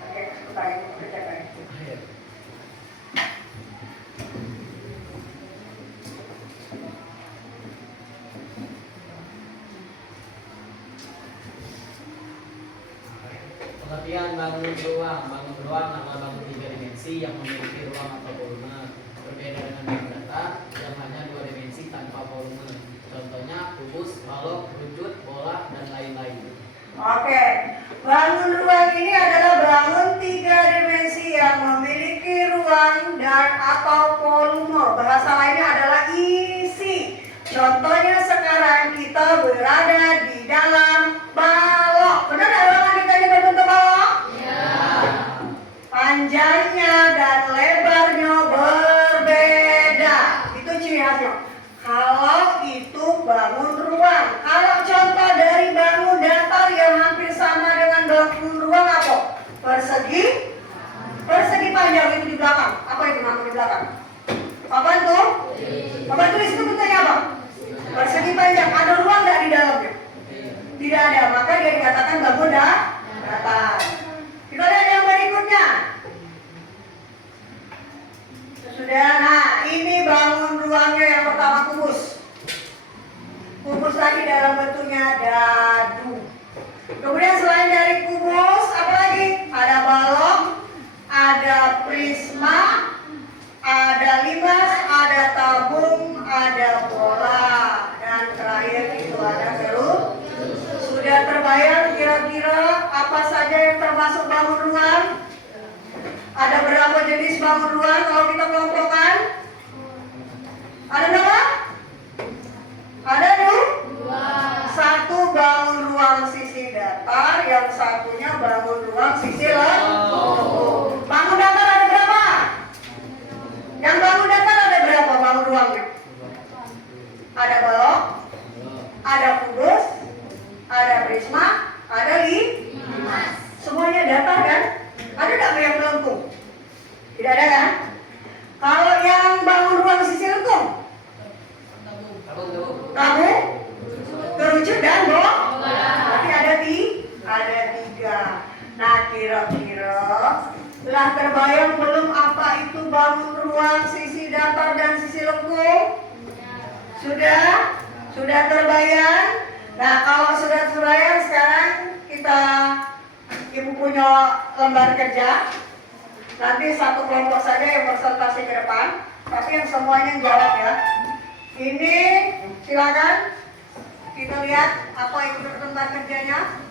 Oke, baik, baik. Pengertian bangun ruang. Bangun ruang adalah bangun 3 dimensi yang memiliki ruang atau volume. Berbeda dengan bangun datar yang hanya 2 dimensi tanpa volume. Contohnya kubus, balok, kerucut, bola, dan lain-lain. Oke, bangun ruang ini adalah bangun 3 dimensi yang memiliki ruang dan atau volume. Bahasa lainnya adalah isi. Contohnya sekarang kita berada di dalam balok. Benar nggak ruangan kita ini berbentuk balok? Ya. Panjangnya dan lebarnya berbeda. Itu ciri khasnya. Kalau itu bangun ruang. Kalau contoh dari bangun datar yang hampir sama dengan bangun ruang apa? Persegi. Persegi panjang itu di belakang. Apa itu nama di belakang? Apa itu? Apa tulis itu bentuknya apa? Persegi panjang. Ada ruang nggak di dalamnya? Tidak ada. Maka dia dikatakan bangun datar. Kita lihat yang berikutnya. Sudah. Nah, ini bangun ruangnya yang pertama kubus. Kubus tadi dalam bentuknya dadu. Kemudian selain dari kubus, apa lagi? Ada balok, ada prisma, ada limas, ada tabung, ada bola, dan terakhir itu ada kerucut. Sudah terbayang kira-kira apa saja yang termasuk bangun ruang? Ada berapa jenis bangun ruang kalau kita kelompokkan? Ada berapa? Ada dua. Satu bangun ruang sisi datar, yang satunya bangun ruang sisi lembut. Bangun datar ada berapa? Yang bangun datar ada berapa bangun ruangnya? Ada balok, ada kubus, ada prisma, ada limas. Semuanya datar kan? Ada nggak yang melengkung? Tidak ada kan? Kalau yang bangun ruang sisi lengkung? Kamu? Kerucut dan bola. Berarti ada tiga. Nah kira-kira telah terbayang belum apa itu bangun ruang sisi datar dan sisi lengkung? Sudah? Sudah terbayang? Nah kalau sudah terbayang sekarang Ibu punya lembar kerja. Nanti satu kelompok saja yang presentasi ke depan, tapi yang semuanya yang jawab ya. Ini silakan kita lihat apa itu lembar kerjanya.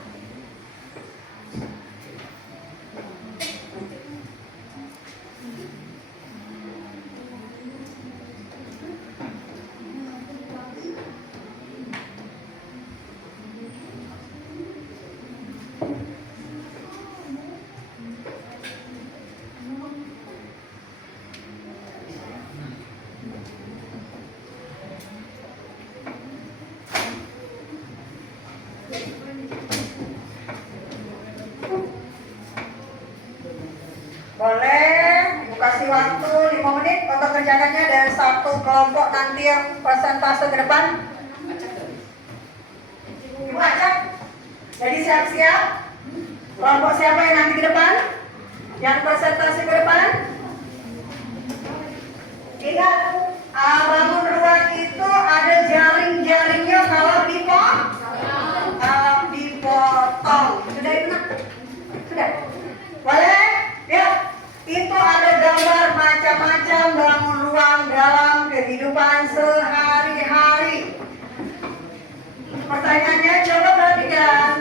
waktu 5 menit untuk kerjakannya dan satu kelompok nanti yang persentase ke depan. Ibu acak. Jadi siap-siap. Kelompok siapa yang nanti ke depan? Yang persentase ke depan? Ingat, bangun ruang itu ada jaring-jaringnya kalau dipotong. Sudah itu nak? Sudah? Boleh? Ya. Itu ada gambar macam-macam bangun ruang dalam kehidupan sehari-hari. Pertanyaannya coba perhatikan.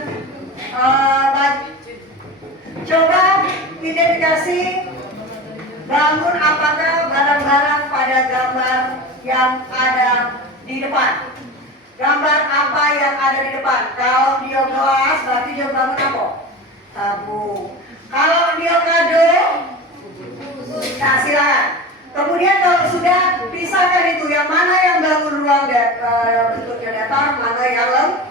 Coba identifikasi bangun apakah barang-barang pada gambar yang ada di depan. Gambar apa yang ada di depan? Kalau dia gelas berarti dia bangun apa? Tabung. Kalau dia kado, nah silakan. Kemudian kalau sudah pisahkan itu yang mana yang bangun ruang bentuknya datar, mana yang lembut.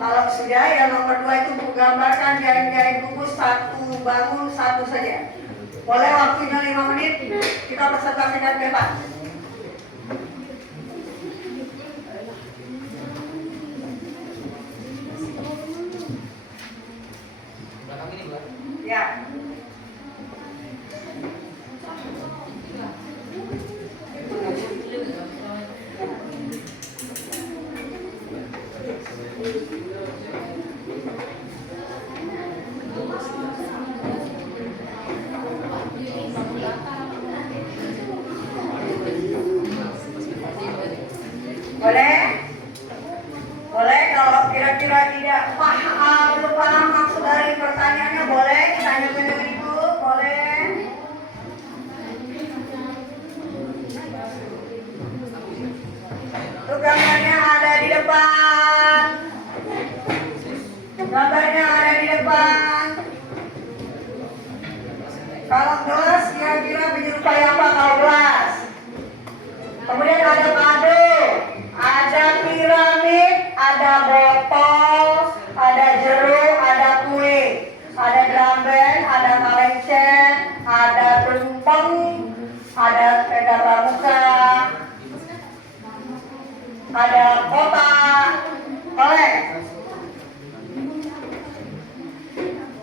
Kalau sudah, yang nomor 2 itu gambarkan jaring-jaring kukus satu bangun satu saja. Boleh waktunya 5 menit, kita presentasikan ke depan. Belakang ini, Bu. Ya. Boleh? Boleh kalau kira-kira tidak paham, belum paham maksud dari pertanyaannya, boleh ditanya ke Ibu, boleh? Itu gambarnya ada di depan. Gambarnya ada di depan. Kalau gelas kira-kira menyerupai apa kalau gelas? Kemudian ada kado, ada piramid, ada botol, ada jeruk, ada kue, ada drum band, ada malencen, ada tumpeng, ada sepeda pramuka, ada kotak. Boleh?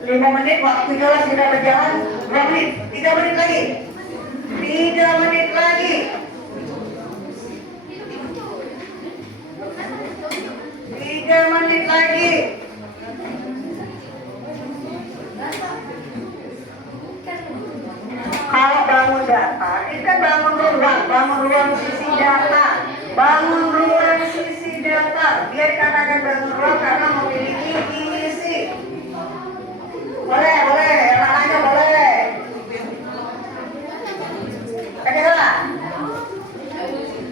5 menit waktunya sudah berjalan. 2 menit, 3 menit lagi. 3 menit lagi. 3 menit lagi. Kalau bangun data, ini kan bangun ruang sisi data. Bangun ruang sisi data. Dia dikatakan bangun ruang karena memiliki isi. Boleh, anak-anaknya boleh. Kira-kira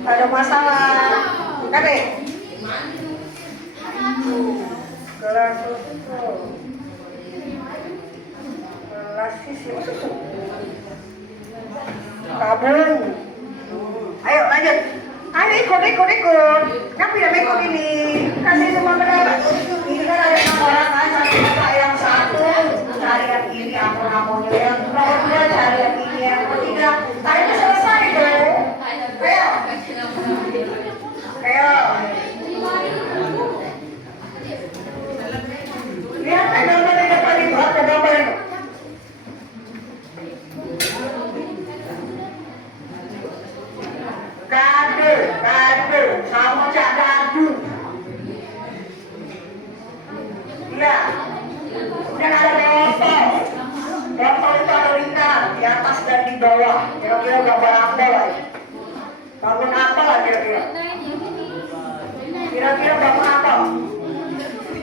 ada masalah? Kade? Gelas susu. Gelas susu. Tabung. Ayo lanjut. Ayo ikut. Kenapa tidak ikut ini? Kasih semua pendapat. Ini kan ada 6 orang kan, satu yang satu cari yang ini, ampun-ampunnya yang kedua cari yang ini, yang ketiga. Akhirnya selesai tuh. Ayo. Lihat gambar di depan itu, apa gambar itu? Kado, sama cak dadu. Iya. Kemudian ada botol. Botol itu ada lingkaran di atas dan di bawah. Kira-kira gambar apa lagi? Bangun apa lah kira-kira? Kira-kira bangun apa?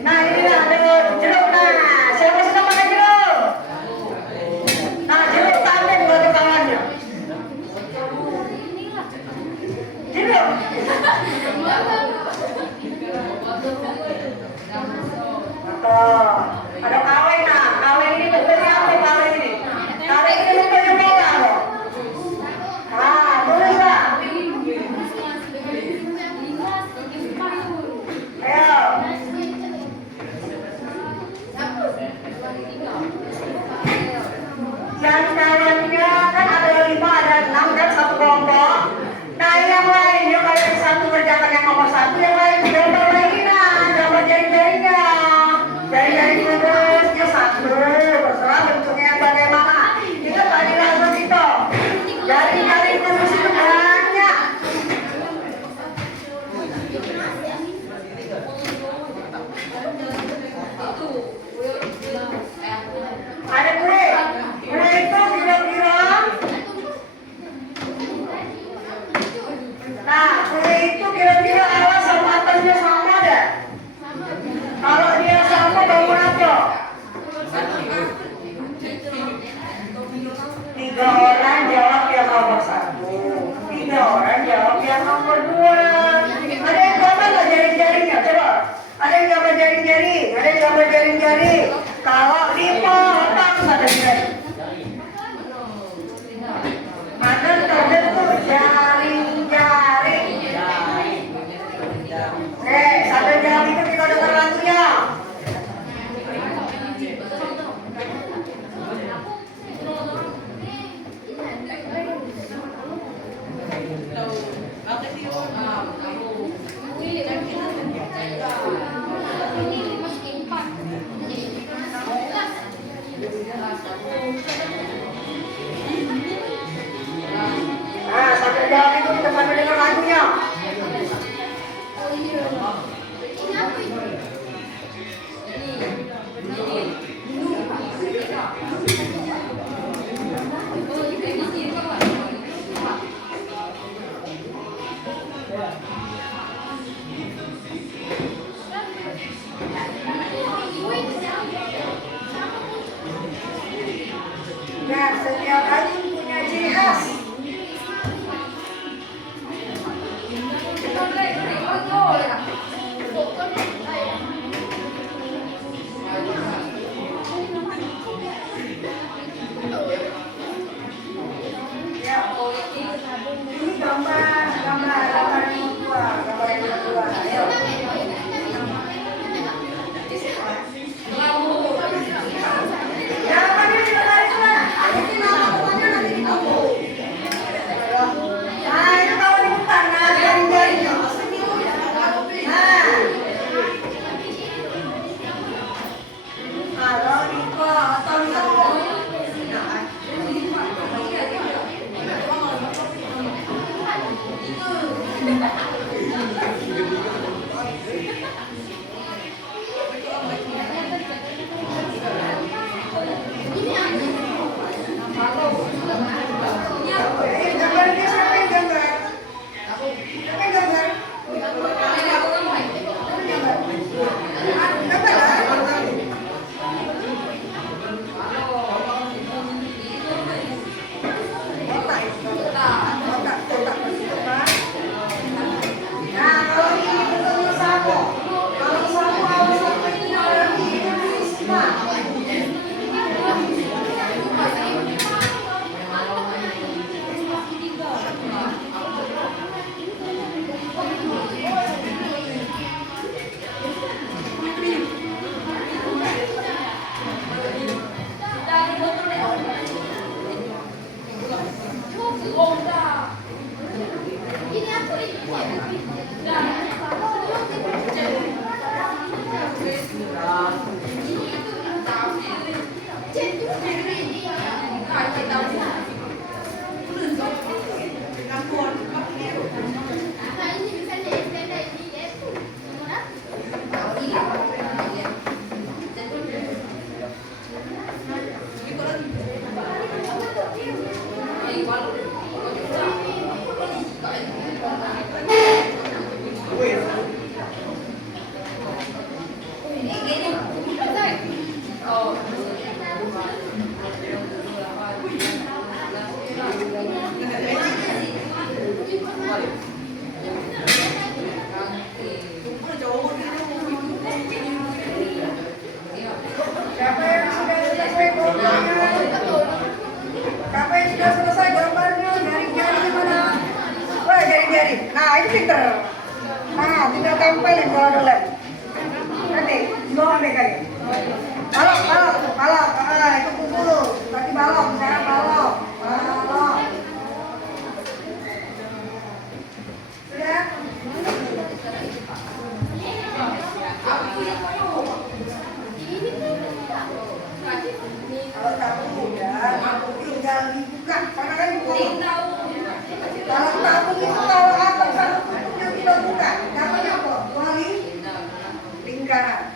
Nah ini ada jeruk. Nah, siapa sudah pakai jeruk? Nah, jeruk tandem buat kawannya. Jeruk. Ada kawin. Nah, kawin ini bentuknya apa kawin ini? Kawin ini bentuknya bola loh. Nah, tulis lah. Ayo. nomor 1. 3 orang jawab yang nomor 2. Ada yang gambar nggak jaring-jaringnya? Coba. Ada yang gambar jaring-jaring? Ada yang gambar jaring-jaring? Kalau dipotong pada jaring. Mana terbentuk jaring-jaring? Satu jam itu kita dengar lagunya. Nah, satu jam itu kita sambil dengar lagunya. Nah, setiap anjing punya ciri khas. Ya, ini gambar yang kedua, Ayo. Jangan ditarik-tarik. Ini nama-namanya nanti ditunggu. Nah, itu kalau dibuka, nah jaring-jaringnya. Nah, kalau dipotong semua. Gambarnya siapa yang gambar? Siapa yang gambar? Gambar lah. Nah, kalau ini ketemu sapu. Kalau sapu harus sampai ini orang ini Risma. Siapa yang sudah selesai gambarnya? Siapa yang sudah selesai gambarnya? Jaring-jaringnya mana? Wah, jaring-jaring. Nah, ini pinter. Nah, tinggal tempelin kalau ada lem. Nanti, bawa megangnya. Balok. Ah, itu kumpul. Berarti balok. Sekarang balok. Sudah? Kalau tabung udah, tinggal dibuka. Karena kan dalam tabung itu kalau ada satu tutup yang tidak buka, namanya apa? Wali lingkaran.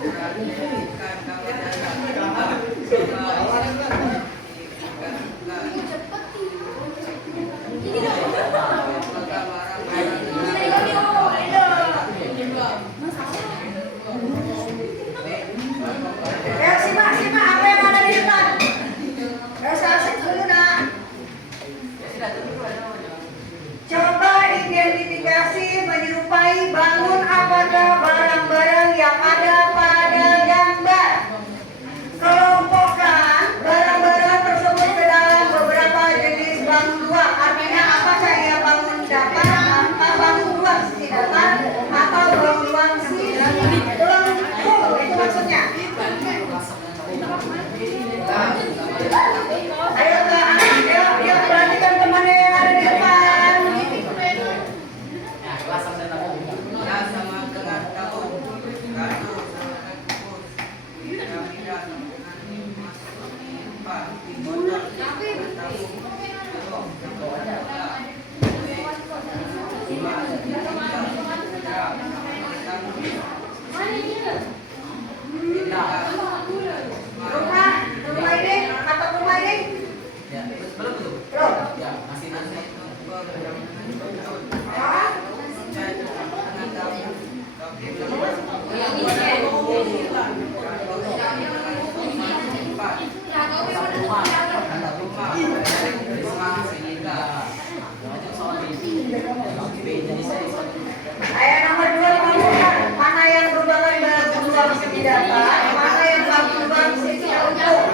Perhatikan kawan data kita. Ya, simak apa yang ada di depan. Rasa asik dulu nak. Coba identifikasi menyerupai bangun apakah barang-barang yang ada pada gambar. Kelompokkan barang-barang tersebut ke dalam beberapa jenis bangun ruang. Artinya apa saya bangun datar, apa bangun ruang si datar, atau bangun ruang si lengkung. Itu maksudnya. Ayo Kak, ayo perhatikan temannya yang ada di depan. Ya, kelas dan tamu. Ya sama dengan tahun kartu sama kupus piramida nanti masuk empat di botol tahu Rumah ini, atap rumah ini. Ya, belum tuh. Belum. Ya, masih nanti. Ah, Ayo nomor 2 kelompokkan mana yang merupakan bangun ruang segi datar, mana yang bangun ruang segi lengkung.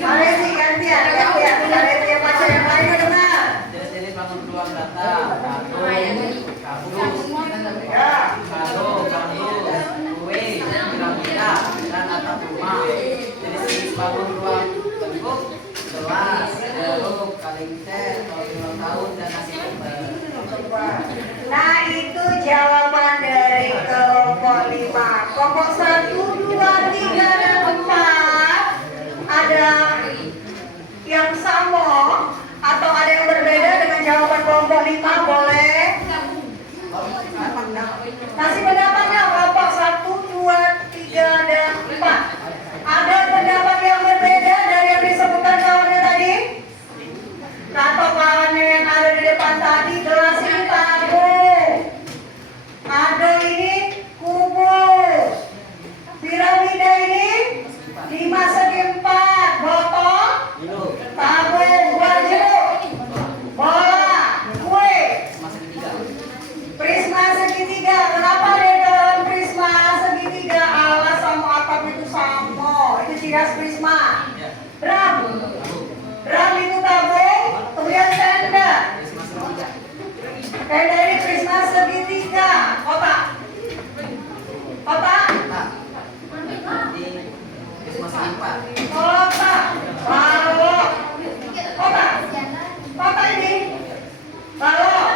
Alesi gantian. Alesi baca yang lain benar. Jenis-jenis bangun ruang data, kabus, Ya. kado, kardus, kue, piramida, dan atap rumah. Jenis-jenis bangun ruang bentuk, gelas, jeruk, kalengser, roti ulang tahun, dan nasi kumpul. Nah itu jawaban dari kelompok 5. Kelompok 1, 2, 3, dan 4 ada yang sama atau ada yang berbeda dengan jawaban kelompok 5 boleh kasih pendapatnya. Kelompok 1, 2, 3, dan 4 ada pendapat yang berbeda dari yang disebutkan kawannya tadi. Atau kawannya yang ada di depan tadi, gelas ini tabung, ada ini kubus, piramida ini 5 segi 4, botol, tabung, baju, bola, kue, prisma segitiga. Kenapa dia dalam prisma segitiga? Alas sama atap itu sama, itu ciri khas prisma. Drum itu tabung, kemudian tenda. Tenda ini prisma segitiga. Kotak, kotak, balok, kotak, kotak ini, balok.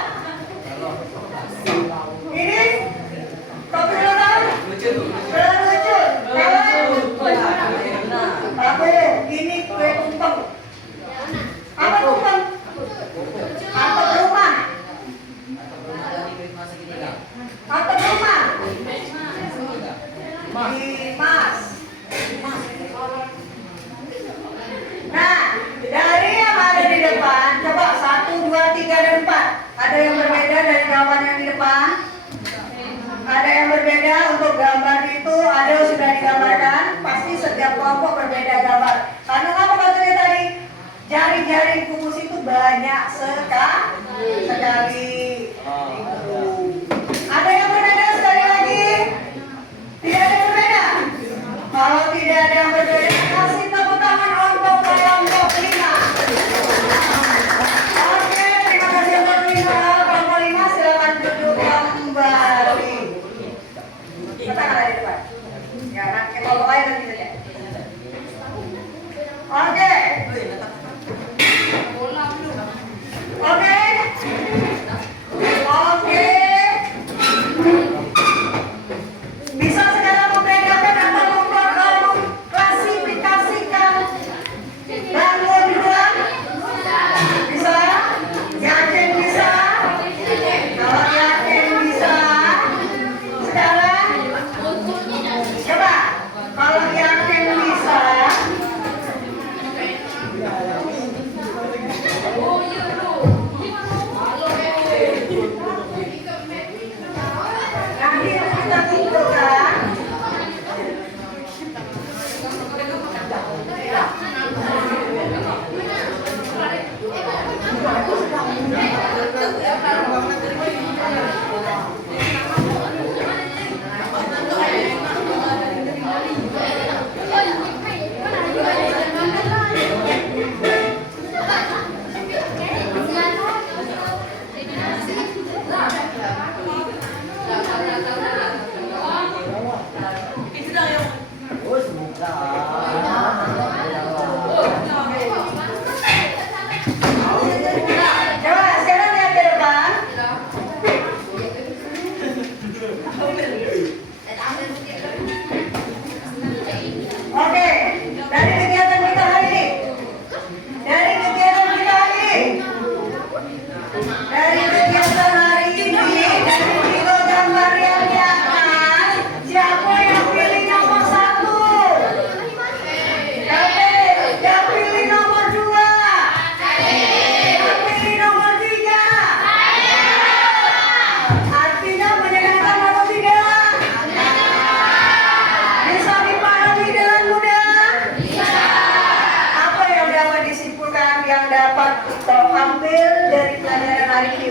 Ini topi ulang berlucu, tabung. Ini kue tumpeng. Apa tumpeng? Atap rumah. Atap rumah. Dimas. Nah, dari yang ada di depan, coba 1, 2, 3, dan 4. Ada yang berbeda dari gambar yang di depan? Ada yang berbeda untuk gambar itu, ada yang sudah digambarkan. Pasti setiap kelompok berbeda gambar. Karena apa katanya tadi? Jari-jari kubus itu banyak sekali. Ada yang berbeda sekali lagi? Tidak ada yang berbeda? Kalau tidak ada yang berbeda, kasih tepuk tangan untuk kelompok 5. Oke, terima kasih untuk kelompok 5. Silakan duduk kembali. Letakkan ada di depan. Ya, nanti kelompok lain nanti saja. Oke. Oke. Oke. Bisa sekarang membedakan atau mengklasifikasikan bangun ruang? Bisa? Yakin bisa? Kalau yakin bisa, sekarang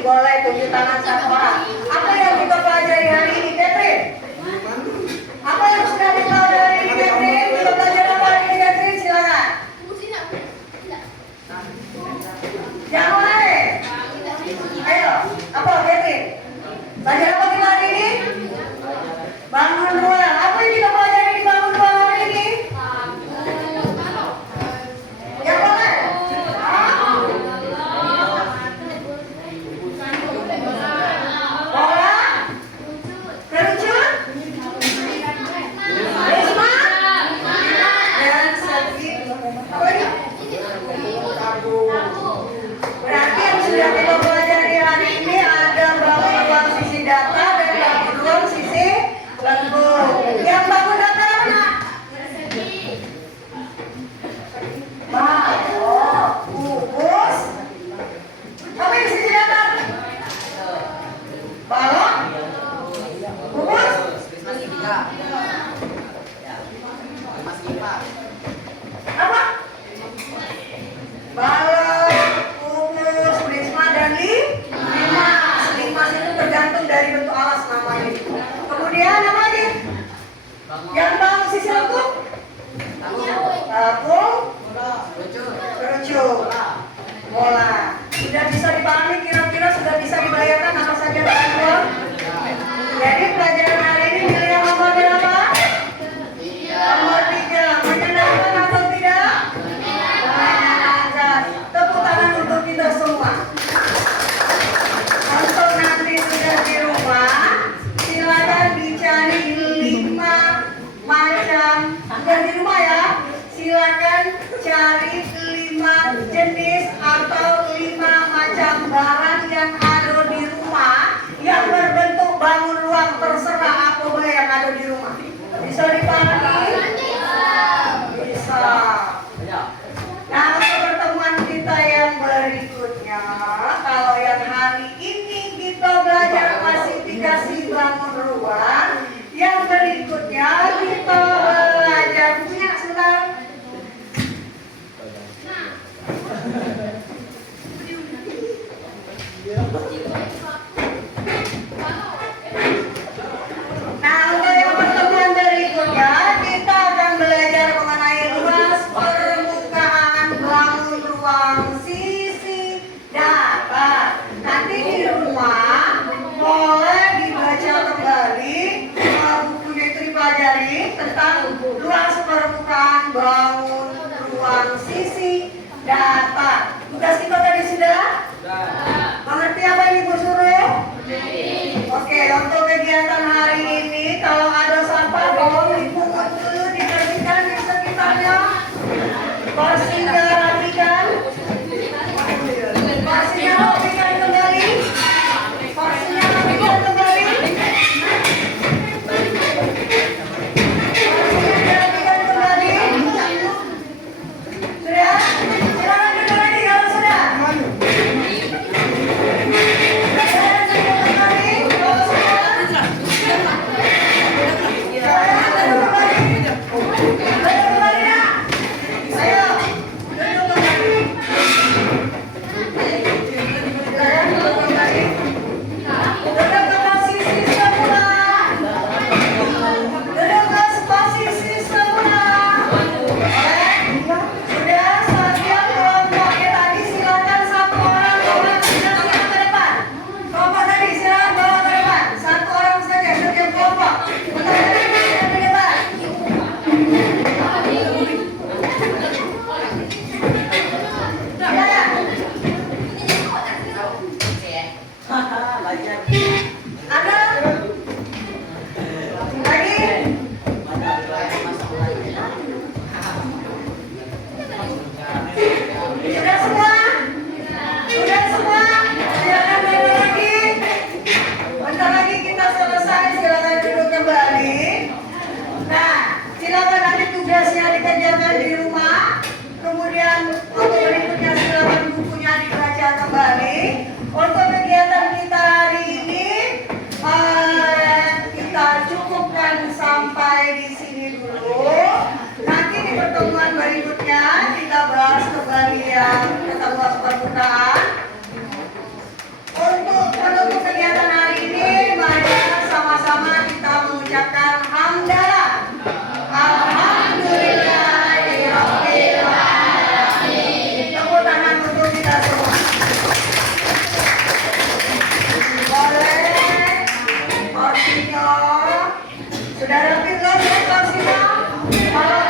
boleh tunjuk tangan satu orang. Apa yang kita pelajari hari ini, Catherine? Apa yang sudah kita pelajari hari ini, Catherine? Kita belajar apa hari ini, Catherine? Silakan. Jangan mulai. Ayo, apa Catherine? Belajar apa kita hari ini? Bangun ruang. Apa yang kita pelajari di bangun ruang hari ini? Yang mana? Bola? Kerucut? Risma? Dan segi apa lagi? Berarti yang sudah kita pelajari hari ini ada bangun ruang sisi data dan bangun ruang sisi lengkung. Yang bangun data mana? Balok, kubus. Apa yang sisi data? Balok, kubus. Masih tiga. Ya. Masih empat. Apa? Balok, kubus, prisma dan limas. Limas itu tergantung dari bentuk alas namanya. Kemudian apa lagi? Yang bangun sisi lengkung? Tabung, kerucut, bola. Sudah bisa dipahami kira-kira sudah bisa dibayarkan apa saja bantuan? Jadi pelajaran hari ini nilai yang nomor berapa? Nomor 3. Menyenangkan atau tidak? Menyenangkan. Tepuk tangan untuk kita semua. Untuk nanti sudah di rumah, silakan dicari 5 macam. Sudah di rumah ya? Silakan cari 5 jenis atau 5 macam barang yang ada di rumah yang berbentuk bangun ruang, terserah apa yang ada di rumah. Bisa dipahami? Bisa. Nah, untuk pertemuan kita yang berikutnya, kalau yang hari ini kita belajar klasifikasi bangun ruang, yang berikutnya kita belajar punya sebentar. Nah, untuk yang pertemuan berikutnya kita akan belajar mengenai luas permukaan bangun ruang sisi datar. Nanti di rumah boleh dibaca kembali bukunya itu dipelajari tentang luas permukaan bangun ruang sisi datar. Tugas kita tadi sudah? Mengerti apa yang Ibu suruh? Oke, untuk kegiatan hari ini kalau ada sampah tolong dipungut dulu, dibersihkan di sekitarnya. Porsinya rapikan. Porsinya rapikan kembali. Porsinya rapikan kembali. Porsinya rapikan kembali. Sudah? Silakan duduk lagi kalau sudah. yang kita luas permukaan untuk Hamdalah. Alhamdulillahirabbil alamin. Tepuk tangan untuk kita semua. Boleh porsinya sudah rapi belum ya porsinya? Kalau